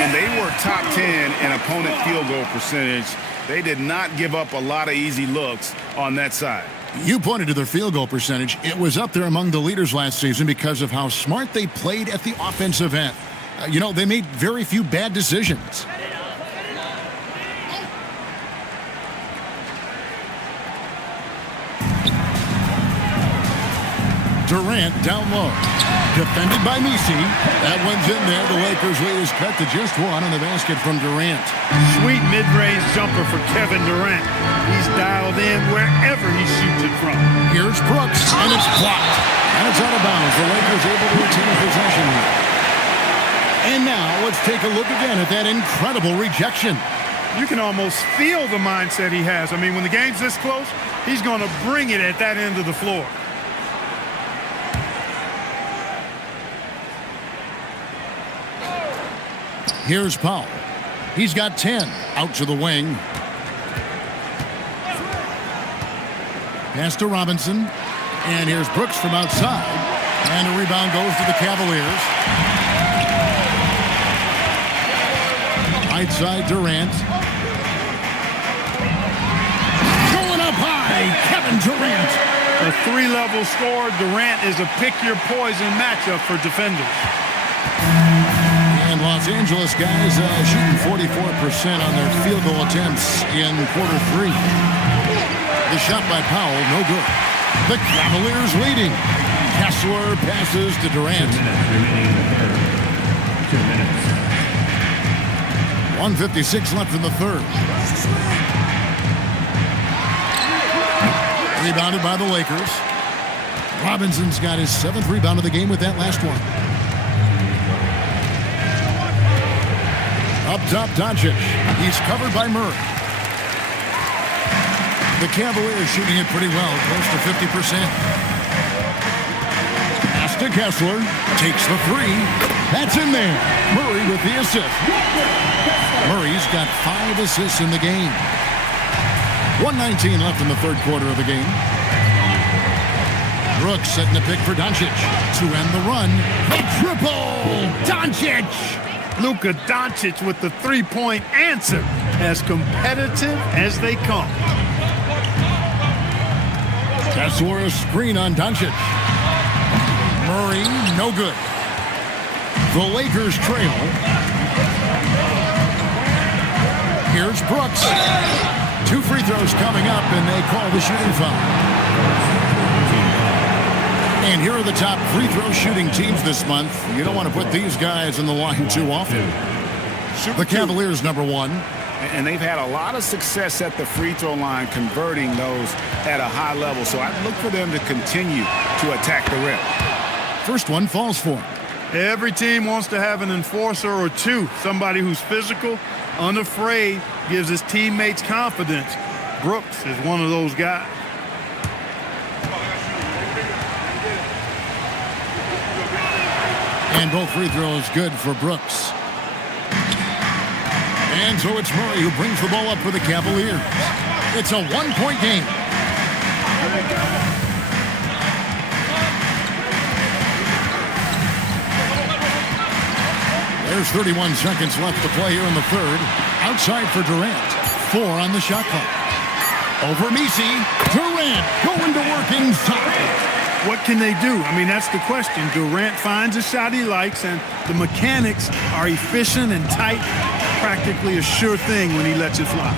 And they were top 10 in opponent field goal percentage. They did not give up a lot of easy looks on that side. You pointed to their field goal percentage. It was up there among the leaders last season because of how smart they played at the offensive end. They made very few bad decisions. Durant down low. Defended by Messi. That one's in there. The Lakers lead is cut to just 1 on the basket from Durant. Sweet mid-range jumper for Kevin Durant. He's dialed in wherever he shoots it from. Here's Brooks, and it's blocked. And it's out of bounds. The Lakers able to retain possession here. And now let's take a look again at that incredible rejection. You can almost feel the mindset he has. I mean, when the game's this close, he's going to bring it at that end of the floor. Here's Powell. He's got 10. Out to the wing. Pass to Robinson. And here's Brooks from outside. And a rebound goes to the Cavaliers. Right side, Durant. Going up high, Kevin Durant. A 3-level scorer, Durant is a pick-your-poison matchup for defenders. And Los Angeles guys shooting 44% on their field goal attempts in quarter 3. The shot by Powell, no good. The Cavaliers leading. Kessler passes to Durant. 2 minutes remaining in the third. 2 minutes. 1:56 left in the third. Rebounded by the Lakers. Robinson's got his 7th rebound of the game with that last one. Up top, Doncic. He's covered by Murray. The Cavaliers shooting it pretty well, close to 50%. Pass to Kessler. Takes the 3. That's in there. Murray with the assist. Murray's got 5 assists in the game. 1:19 left in the third quarter of the game. Brooks setting the pick for Doncic to end the run. The triple! Doncic! Luka Doncic with the 3-point answer, as competitive as they come. Kessler a screen on Doncic. Murray, no good. The Lakers trail. Here's Brooks. 2 free throws coming up, and they call the shooting foul. And here are the top free throw shooting teams this month. You don't want to put these guys in the line too often. The Cavaliers, number 1. And they've had a lot of success at the free throw line converting those at a high level. So I'd look for them to continue to attack the rim. First one falls for him. Every team wants to have an enforcer or two, somebody who's physical, unafraid, gives his teammates confidence. Brooks is one of those guys. And both free throws good for Brooks. And so it's Murray who brings the ball up for the Cavaliers. It's a 1-point game. There's 31 seconds left to play here in the third. Outside for Durant. 4 on the shot clock. Over Messi. Durant going to work inside. What can they do? I mean, that's the question. Durant finds a shot he likes, and the mechanics are efficient and tight. Practically a sure thing when he lets it fly.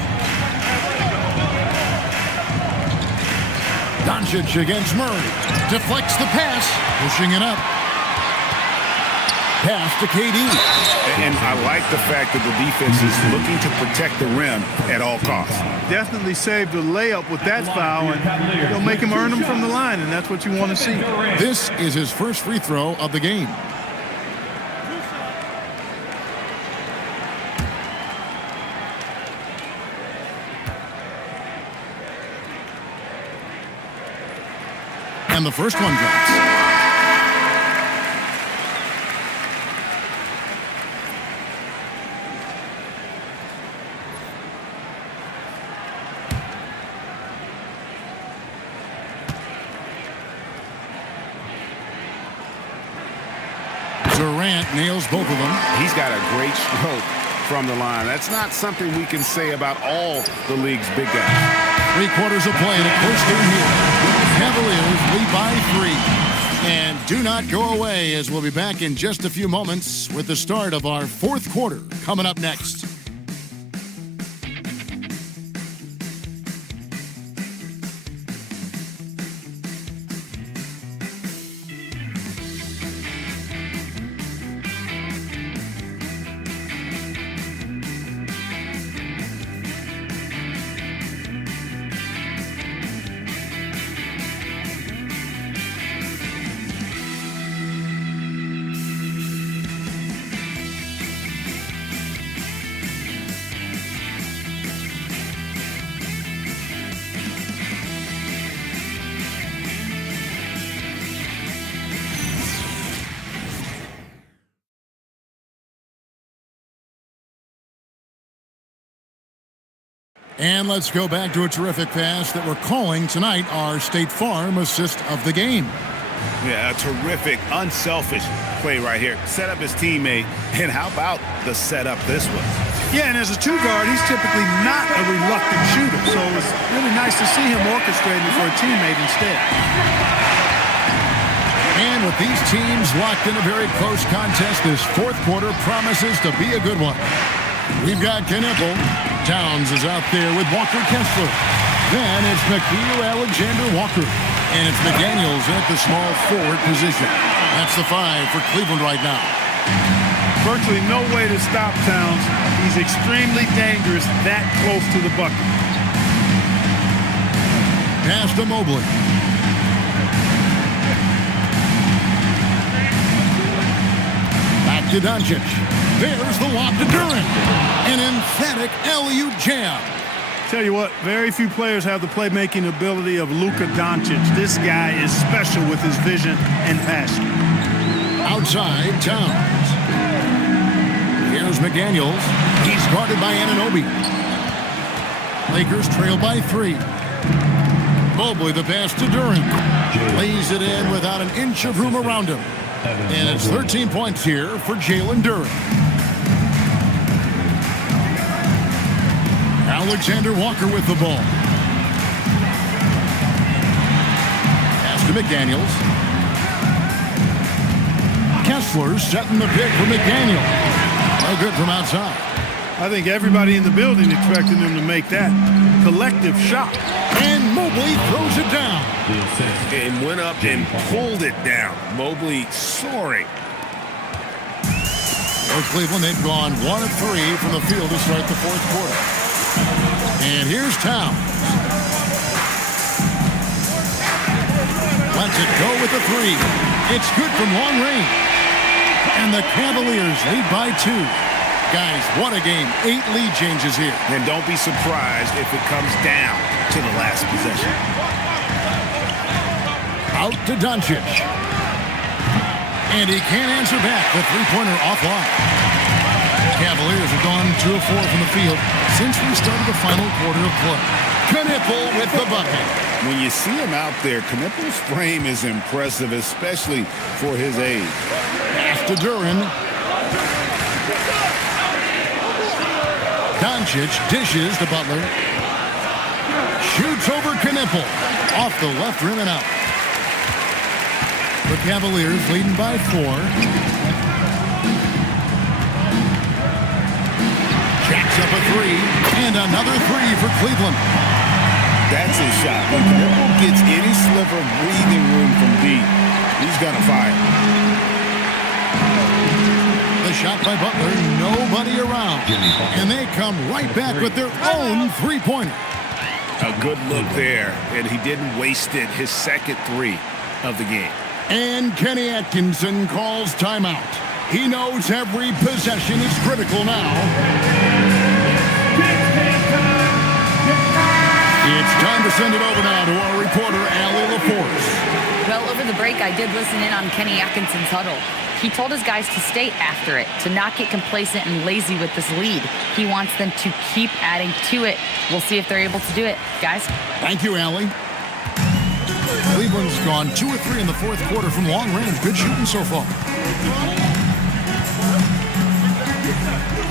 Doncic against Murray. Deflects the pass. Pushing it up. Pass to KD. And I like the fact that the defense is looking to protect the rim at all costs. Definitely saved the layup with that foul, and he'll make him earn them from the line, and that's what you want to see. This is his first free throw of the game. And the first one drops. Durant nails both of them. He's got a great stroke from the line. That's not something we can say about all the league's big guys. 3 quarters of play in a close game here. Cavaliers lead by 3. And do not go away, as we'll be back in just a few moments with the start of our 4th quarter coming up next. And let's go back to a terrific pass that we're calling tonight our State Farm assist of the game. Yeah, a terrific, unselfish play right here. Set up his teammate, and how about the setup this was? Yeah, and as a 2-guard, he's typically not a reluctant shooter, so it's really nice to see him orchestrating for a teammate instead. And with these teams locked in a very close contest, this 4th quarter promises to be a good one. We've got Knippel. Towns is out there with Walker Kessler. Then it's McNeil Alexander Walker. And it's McDaniels at the small forward position. That's the 5 for Cleveland right now. Virtually no way to stop Towns. He's extremely dangerous that close to the bucket. Pass to Mobley. Back to Doncic. There's the lob to Durant. An emphatic alley-oop jam. Tell you what, very few players have the playmaking ability of Luka Doncic. This guy is special with his vision and passion. Outside, Towns. Here's McDaniels. He's guarded by Anunoby. Lakers trail by 3. Mobley the pass to Durant. Lays it in without an inch of room around him. And it's 13 points here for Jalen Durant. Alexander Walker with the ball. Pass to McDaniels. Kessler setting the pick for McDaniel. No good from outside. I think everybody in the building expected him to make that collective shot. And Mobley throws it down. And went up and pulled it down. Mobley soaring. For Cleveland, they've gone 1 of 3 from the field to start the fourth quarter. And here's Towns. Lets it go with the 3. It's good from long range. And the Cavaliers lead by 2. Guys, what a game. 8 lead changes here. And don't be surprised if it comes down to the last possession. Out to Doncic. And he can't answer back. The three-pointer offline. Cavaliers have gone 2 of 4 from the field since we started the final quarter of play. Knipple with the bucket. When you see him out there, Knipple's frame is impressive, especially for his age. Pass to Duran. Doncic dishes to Butler. Shoots over Knipple. Off the left rim and out. The Cavaliers leading by 4. Jacks up a 3. And another 3 for Cleveland. That's his shot. When Knipple gets any sliver of breathing room from deep, he's going to fire. The shot by Butler. Nobody around. And they come right back with their own three-pointer. A good look there. And he didn't waste it. His second 3 of the game. And Kenny Atkinson calls timeout. He knows every possession is critical now. It's time to send it over now to our reporter, Allie LaForce. Well, over the break, I did listen in on Kenny Atkinson's huddle. He told his guys to stay after it, to not get complacent and lazy with this lead. He wants them to keep adding to it. We'll see if they're able to do it. Guys? Thank you, Allie. Cleveland's gone 2 or 3 in the fourth quarter from long range. Good shooting so far.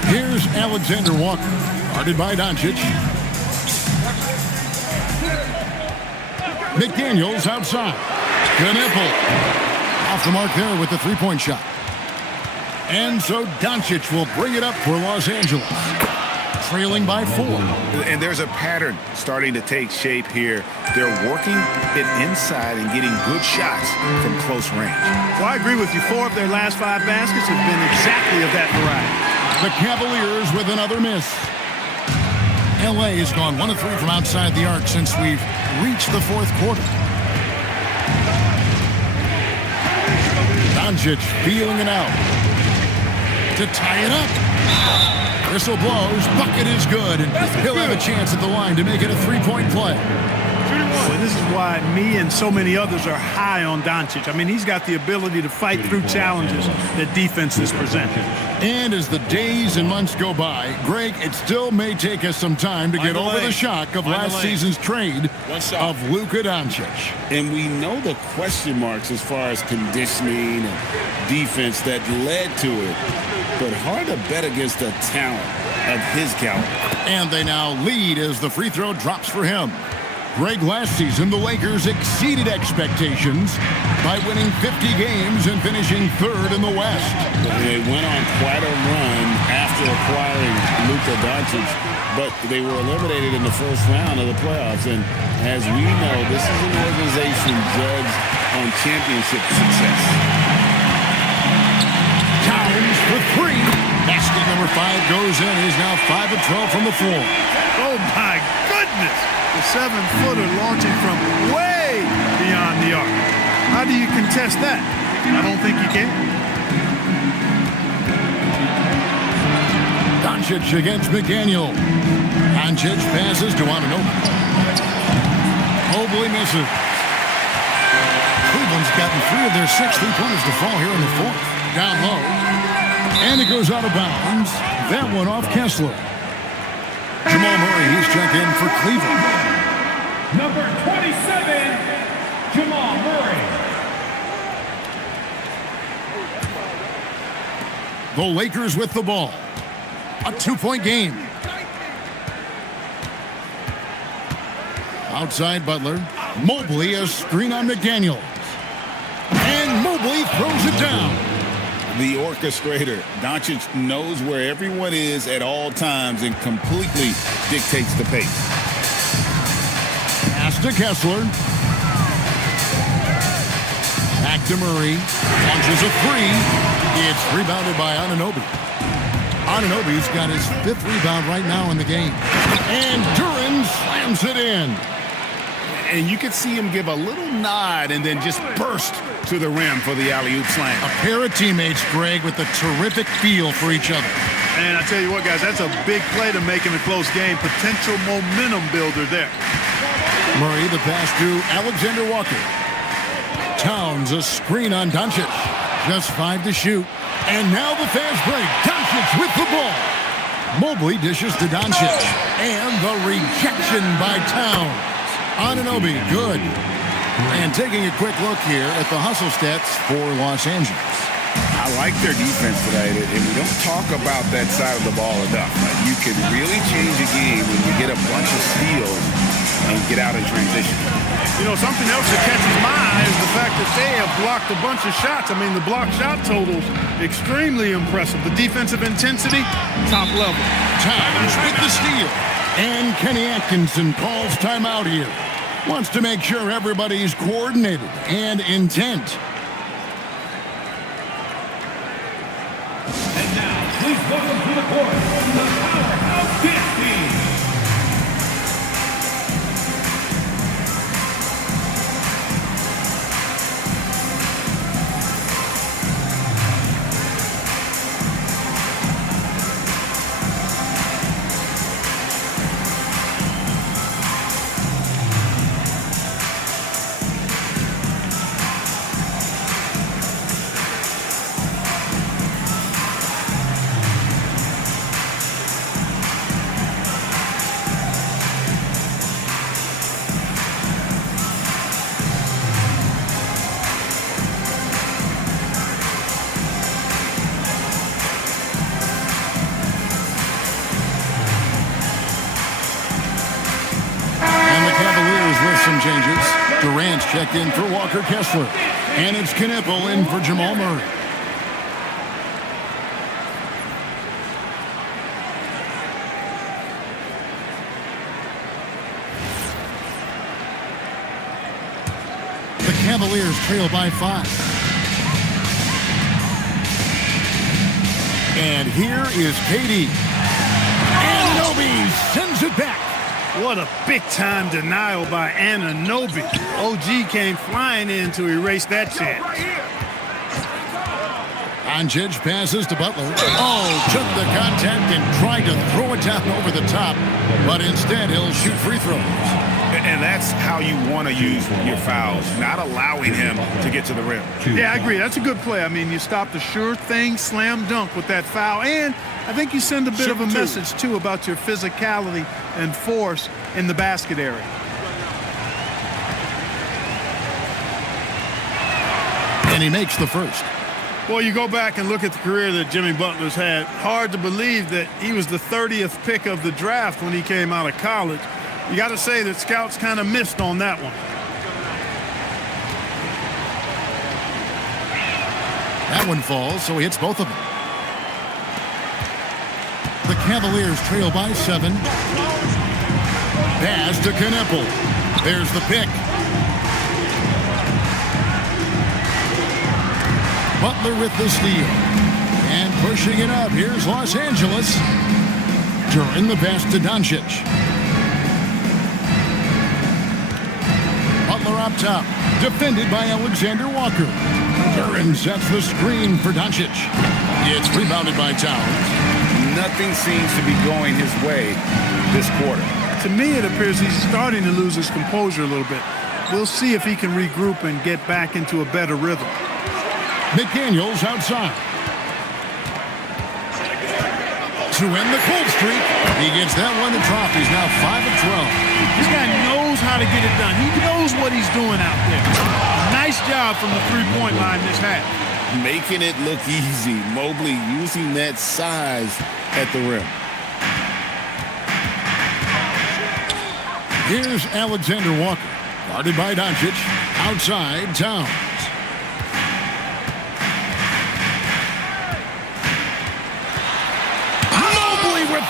Here's Alexander Walker, guarded by Doncic. McDaniels outside. Knipple off the mark there with the three-point shot. And so Doncic will bring it up for Los Angeles, trailing by 4. And there's a pattern starting to take shape here. They're working it inside and getting good shots from close range. Well, I agree with you. 4 of their last 5 baskets have been exactly of that variety. The Cavaliers with another miss. LA has gone 1 of 3 from outside the arc since we've reached the fourth quarter. Doncic feeling it out to tie it up. Whistle blows. Bucket is good, and he'll have a chance at the line to make it a 3-point play. Well, this is why me and so many others are high on Doncic. I mean, he's got the ability to fight through challenges that defenses present. And as the days and months go by, Greg, it still may take us some time to get over the shock of last season's trade of Luka Doncic. And we know the question marks as far as conditioning and defense that led to it. But hard to bet against the talent of his caliber. And they now lead as the free throw drops for him. Greg, last season, the Lakers exceeded expectations by winning 50 games and finishing 3rd in the West. They went on quite a run after acquiring Luka Doncic, but they were eliminated in the first round of the playoffs. And as we know, this is an organization judged on championship success. Towns for 3. Basket number 5 goes in. He's now 5 of 12 from the floor. Oh, my goodness. The 7-footer launching from way beyond the arc. How do you contest that? I don't think you can. Doncic against McDaniel. Doncic passes to Anunoby. Mobley misses. Cleveland's gotten 3 of their 6 3-pointers to fall here in the fourth. Down low. And it goes out of bounds. That one off Kessler. Jamal Murray, he's checked in for Cleveland. Number 27, Jamal Murray. The Lakers with the ball. A 2-point game. Outside Butler. Mobley, a screen on McDaniels. And Mobley throws it down. The orchestrator. Doncic knows where everyone is at all times and completely dictates the pace. Pass to Kessler. Back to Murray. Launches a three. It's rebounded by Anunoby. Anunoby's got his 5th rebound right now in the game. And Duran slams it in. And you could see him give a little nod and then just burst to the rim for the alley-oop slam. A pair of teammates, Greg, with a terrific feel for each other. And I tell you what, guys, that's a big play to make in a close game. Potential momentum builder there. Murray, the pass to Alexander Walker. Towns, a screen on Doncic. Just 5 to shoot. And now the fast break. Doncic with the ball. Mobley dishes to Doncic. And the rejection by Towns. Anunoby, good. And taking a quick look here at the hustle stats for Los Angeles. I like their defense tonight, and we don't talk about that side of the ball enough. You can really change a game when you get a bunch of steals and get out in transition. You know, something else that catches my eye is the fact that they have blocked a bunch of shots. I mean, the block shot totals, extremely impressive. The defensive intensity, top level. Towns with the steal. And Kenny Atkinson calls timeout here. Wants to make sure everybody's coordinated and intent. And now, please welcome to the court, the powerhouse dance team. Changes. Durant's checked in for Walker Kessler. And it's Knipple in for Jamal Murray. The Cavaliers trail by 5. And here is KD. Anunoby sends it back. What a big-time denial by Anunoby. OG came flying in to erase that chance. Doncic passes to Butler. Oh, took the contact and tried to throw it down over the top. But instead, he'll shoot free throws. And that's how you want to use your fouls, not allowing him to get to the rim. Yeah, I agree. That's a good play. I mean, you stop the sure thing, slam dunk with that foul. And I think you send a bit of a message, too, about your physicality and force in the basket area. And he makes the first. Well, you go back and look at the career that Jimmy Butler's had. Hard to believe that he was the 30th pick of the draft when he came out of college. You got to say that scouts kind of missed on that one. That one falls, so he hits both of them. The Cavaliers trail by 7. Pass to Knipple. There's the pick. Butler with the steal. And pushing it up. Here's Los Angeles. During the pass to Doncic. Butler up top. Defended by Alexander Walker. Duran sets the screen for Doncic. It's rebounded by Towns. Nothing seems to be going his way this quarter. To me, it appears he's starting to lose his composure a little bit. We'll see if he can regroup and get back into a better rhythm. McDaniels outside. To end the cold streak, he gets that one to drop. He's now 5 of 12. This guy knows how to get it done. He knows what he's doing out there. Nice job from the three-point line this half. Making it look easy. Mobley using that size at the rim. Here's Alexander Walker. Guarded by Doncic. Outside, Towns.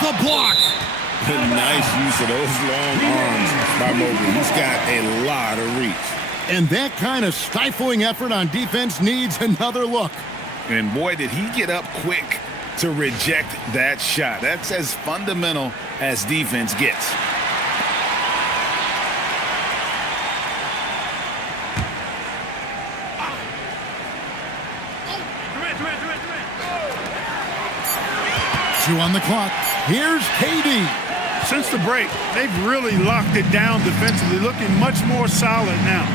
the block. Nice use of those long arms by Mobley. He's got a lot of reach. And that kind of stifling effort on defense needs another look. And boy, did he get up quick to reject that shot. That's as fundamental as defense gets. Two on the clock. Here's KD. Since the break, they've really locked it down defensively, looking much more solid now.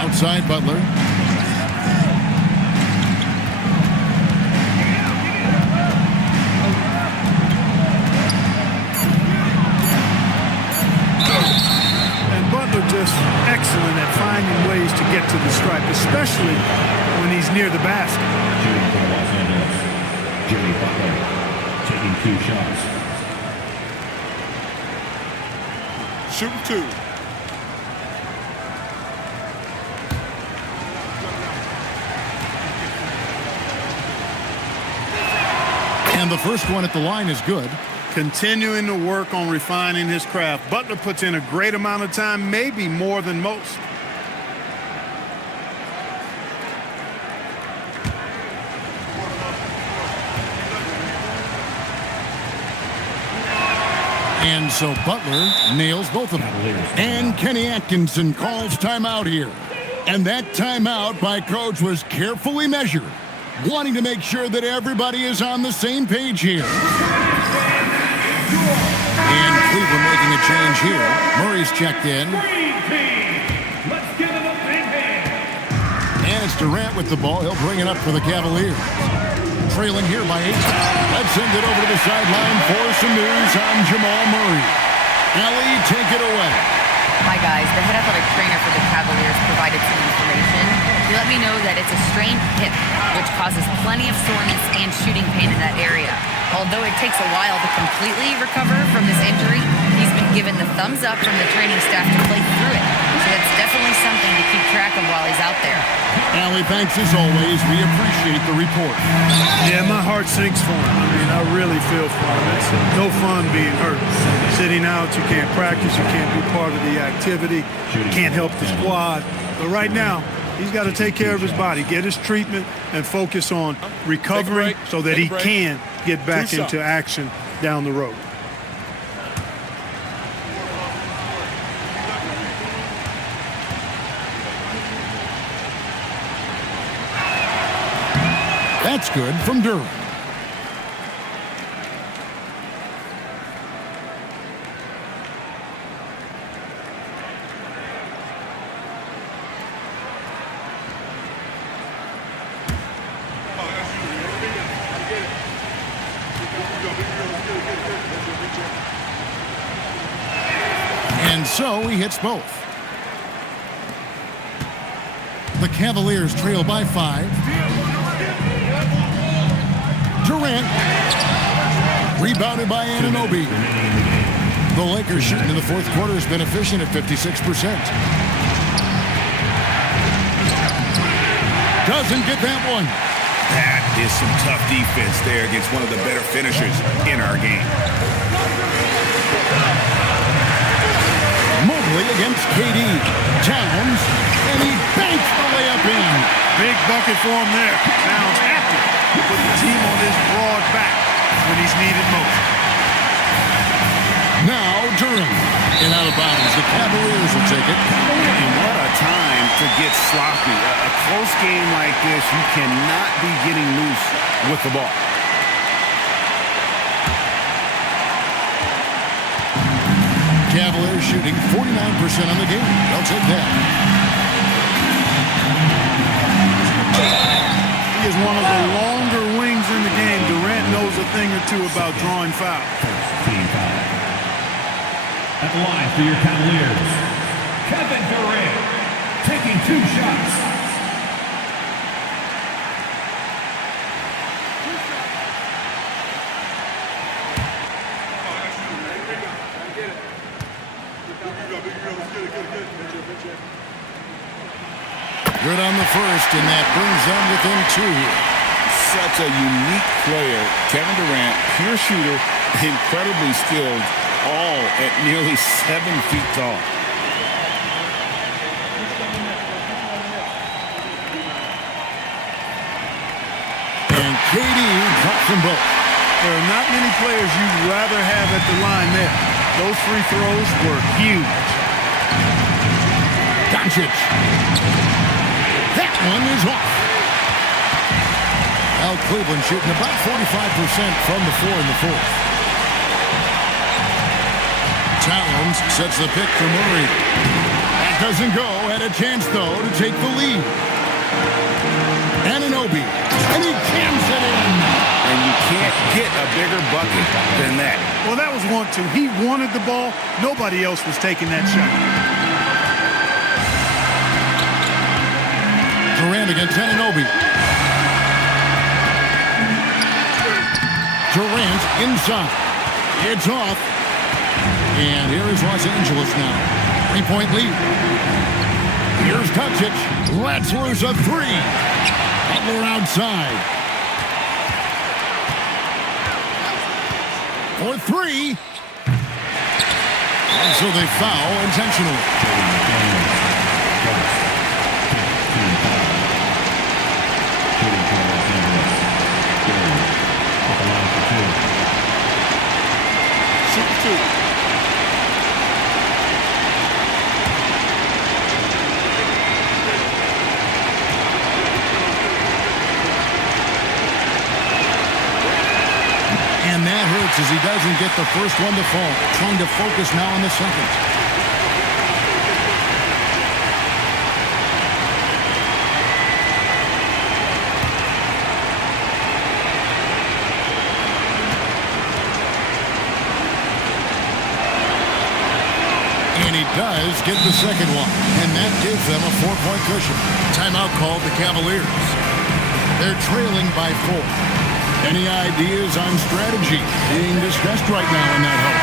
Outside Butler. And Butler just excellent at finding ways to get to the stripe, especially when he's near the basket. Shooting for Los Angeles, Jimmy Butler, taking 2 shots. Shooting 2. And the first one at the line is good. Continuing to work on refining his craft. Butler puts in a great amount of time, maybe more than most. And so Butler nails both of them. And Kenny Atkinson calls timeout here. And that timeout by coach was carefully measured, wanting to make sure that everybody is on the same page here. And Cleveland making a change here. Murray's checked in. Let's give him a big hand. And it's Durant with the ball. He'll bring it up for the Cavaliers. Trailing here by 8. Let's send it over to the sideline for some news on Jamal Murray. Ellie, take it away. Hi, guys. The head athletic trainer for the Cavaliers provided some information. He let me know that it's a strained hip, which causes plenty of soreness and shooting pain in that area. Although it takes a while to completely recover from this injury, he's been given the thumbs up from the training staff to play through it. So it's definitely something to keep track of while he's out there. Allie, thanks as always. We appreciate the report. Yeah, my heart sinks for him. I mean, I really feel for him. It's no fun being hurt. Sitting out, you can't practice, you can't be part of the activity, you can't help the squad. But right now, he's got to take care of his body, get his treatment, and focus on recovering so that he can get back into action down the road. That's good from Durant. And so he hits both. The Cavaliers trail by 5. Durant. Rebounded by Anunoby. The Lakers shooting in the fourth quarter has been efficient at 56%. Doesn't get that one. That is some tough defense there against one of the better finishers in our game. Mobley against KD. Towns, and he banks the layup in. Big bucket for him there. Towns happy to put the team on his broad back when he's needed most. Now Durant. And out of bounds. The Cavaliers will take it. And what a time to get sloppy. A close game like this, you cannot be getting loose with the ball. Cavaliers shooting 49% on the game. They'll take that. He is one of the longer wings in the game. Durant knows a thing or two about drawing fouls. Team foul. At the line for your Cavaliers, Kevin Durant, taking 2 shots. Good on the first, and that brings them within 2 here. such a unique player. Kevin Durant, pure shooter, incredibly skilled, all at nearly 7 feet tall. And KD drops them both. There are not many players you'd rather have at the line there. Those free throws were huge. Doncic. That one is off. Now Cleveland shooting about 45% from the floor in the fourth. Towns sets the pick for Murray. That doesn't go. Had a chance, though, to take the lead. Anunoby. And he jams it in. And you can't get a bigger bucket than that. Well, that was 1-2. He wanted the ball. Nobody else was taking that shot. Durant against Anunoby. Durant inside. It's off. And here is Los Angeles now. 3-point lead. Here's Doncic. Lets loose a three. Butler outside. For three. And so they foul intentionally. And that hurts as he doesn't get the first one to fall. Trying to focus now on the second. And he does get the second one. And that gives them a 4-point cushion. Timeout called the Cavaliers. They're trailing by 4. Any ideas on strategy being discussed right now in that hole?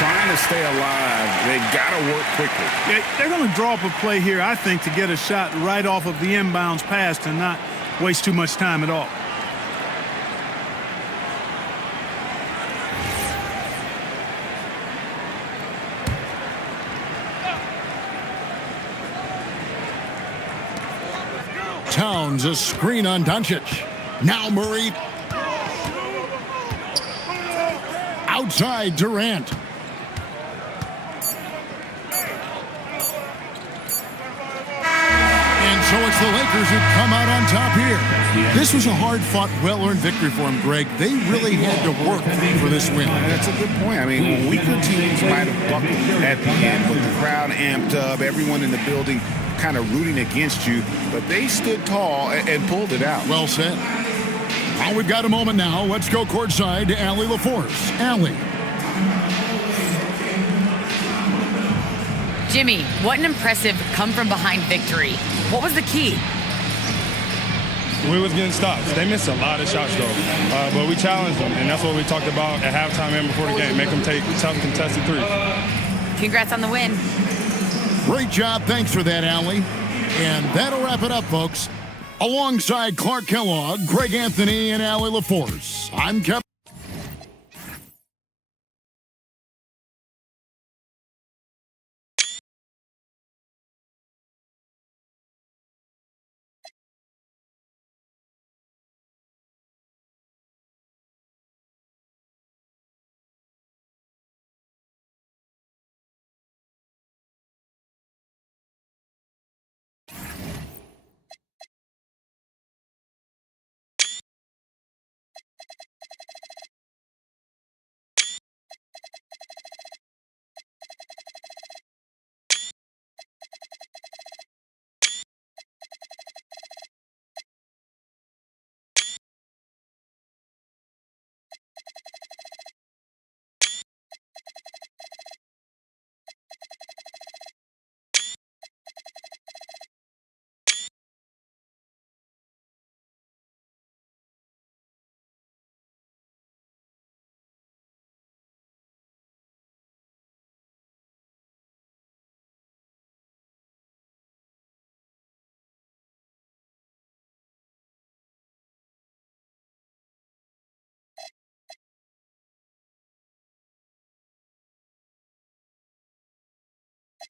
Trying to stay alive, they got to work quickly. Yeah, they're going to draw up a play here, I think, to get a shot right off of the inbounds pass and not waste too much time at all. Towns, a screen on Doncic. Now Murray. Outside Durant. And so it's the Lakers who come out on top here. This was a hard-fought, well-earned victory for them, Greg. They really had to work for this win. That's a good point. I mean, weaker teams might have buckled at the end with the crowd amped up, everyone in the building kind of rooting against you, but they stood tall and pulled it out. Well said. Well, we've got a moment now. Let's go courtside to Allie LaForce. Allie. Jimmy, what an impressive come-from-behind victory. What was the key? We was getting stops. They missed a lot of shots, though. But we challenged them, and that's what we talked about at halftime and before the game. Make them take tough contested threes. Congrats on the win. Great job. Thanks for that, Allie. And that'll wrap it up, folks. Alongside Clark Kellogg, Greg Anthony, and Allie LaForce, I'm Kevin.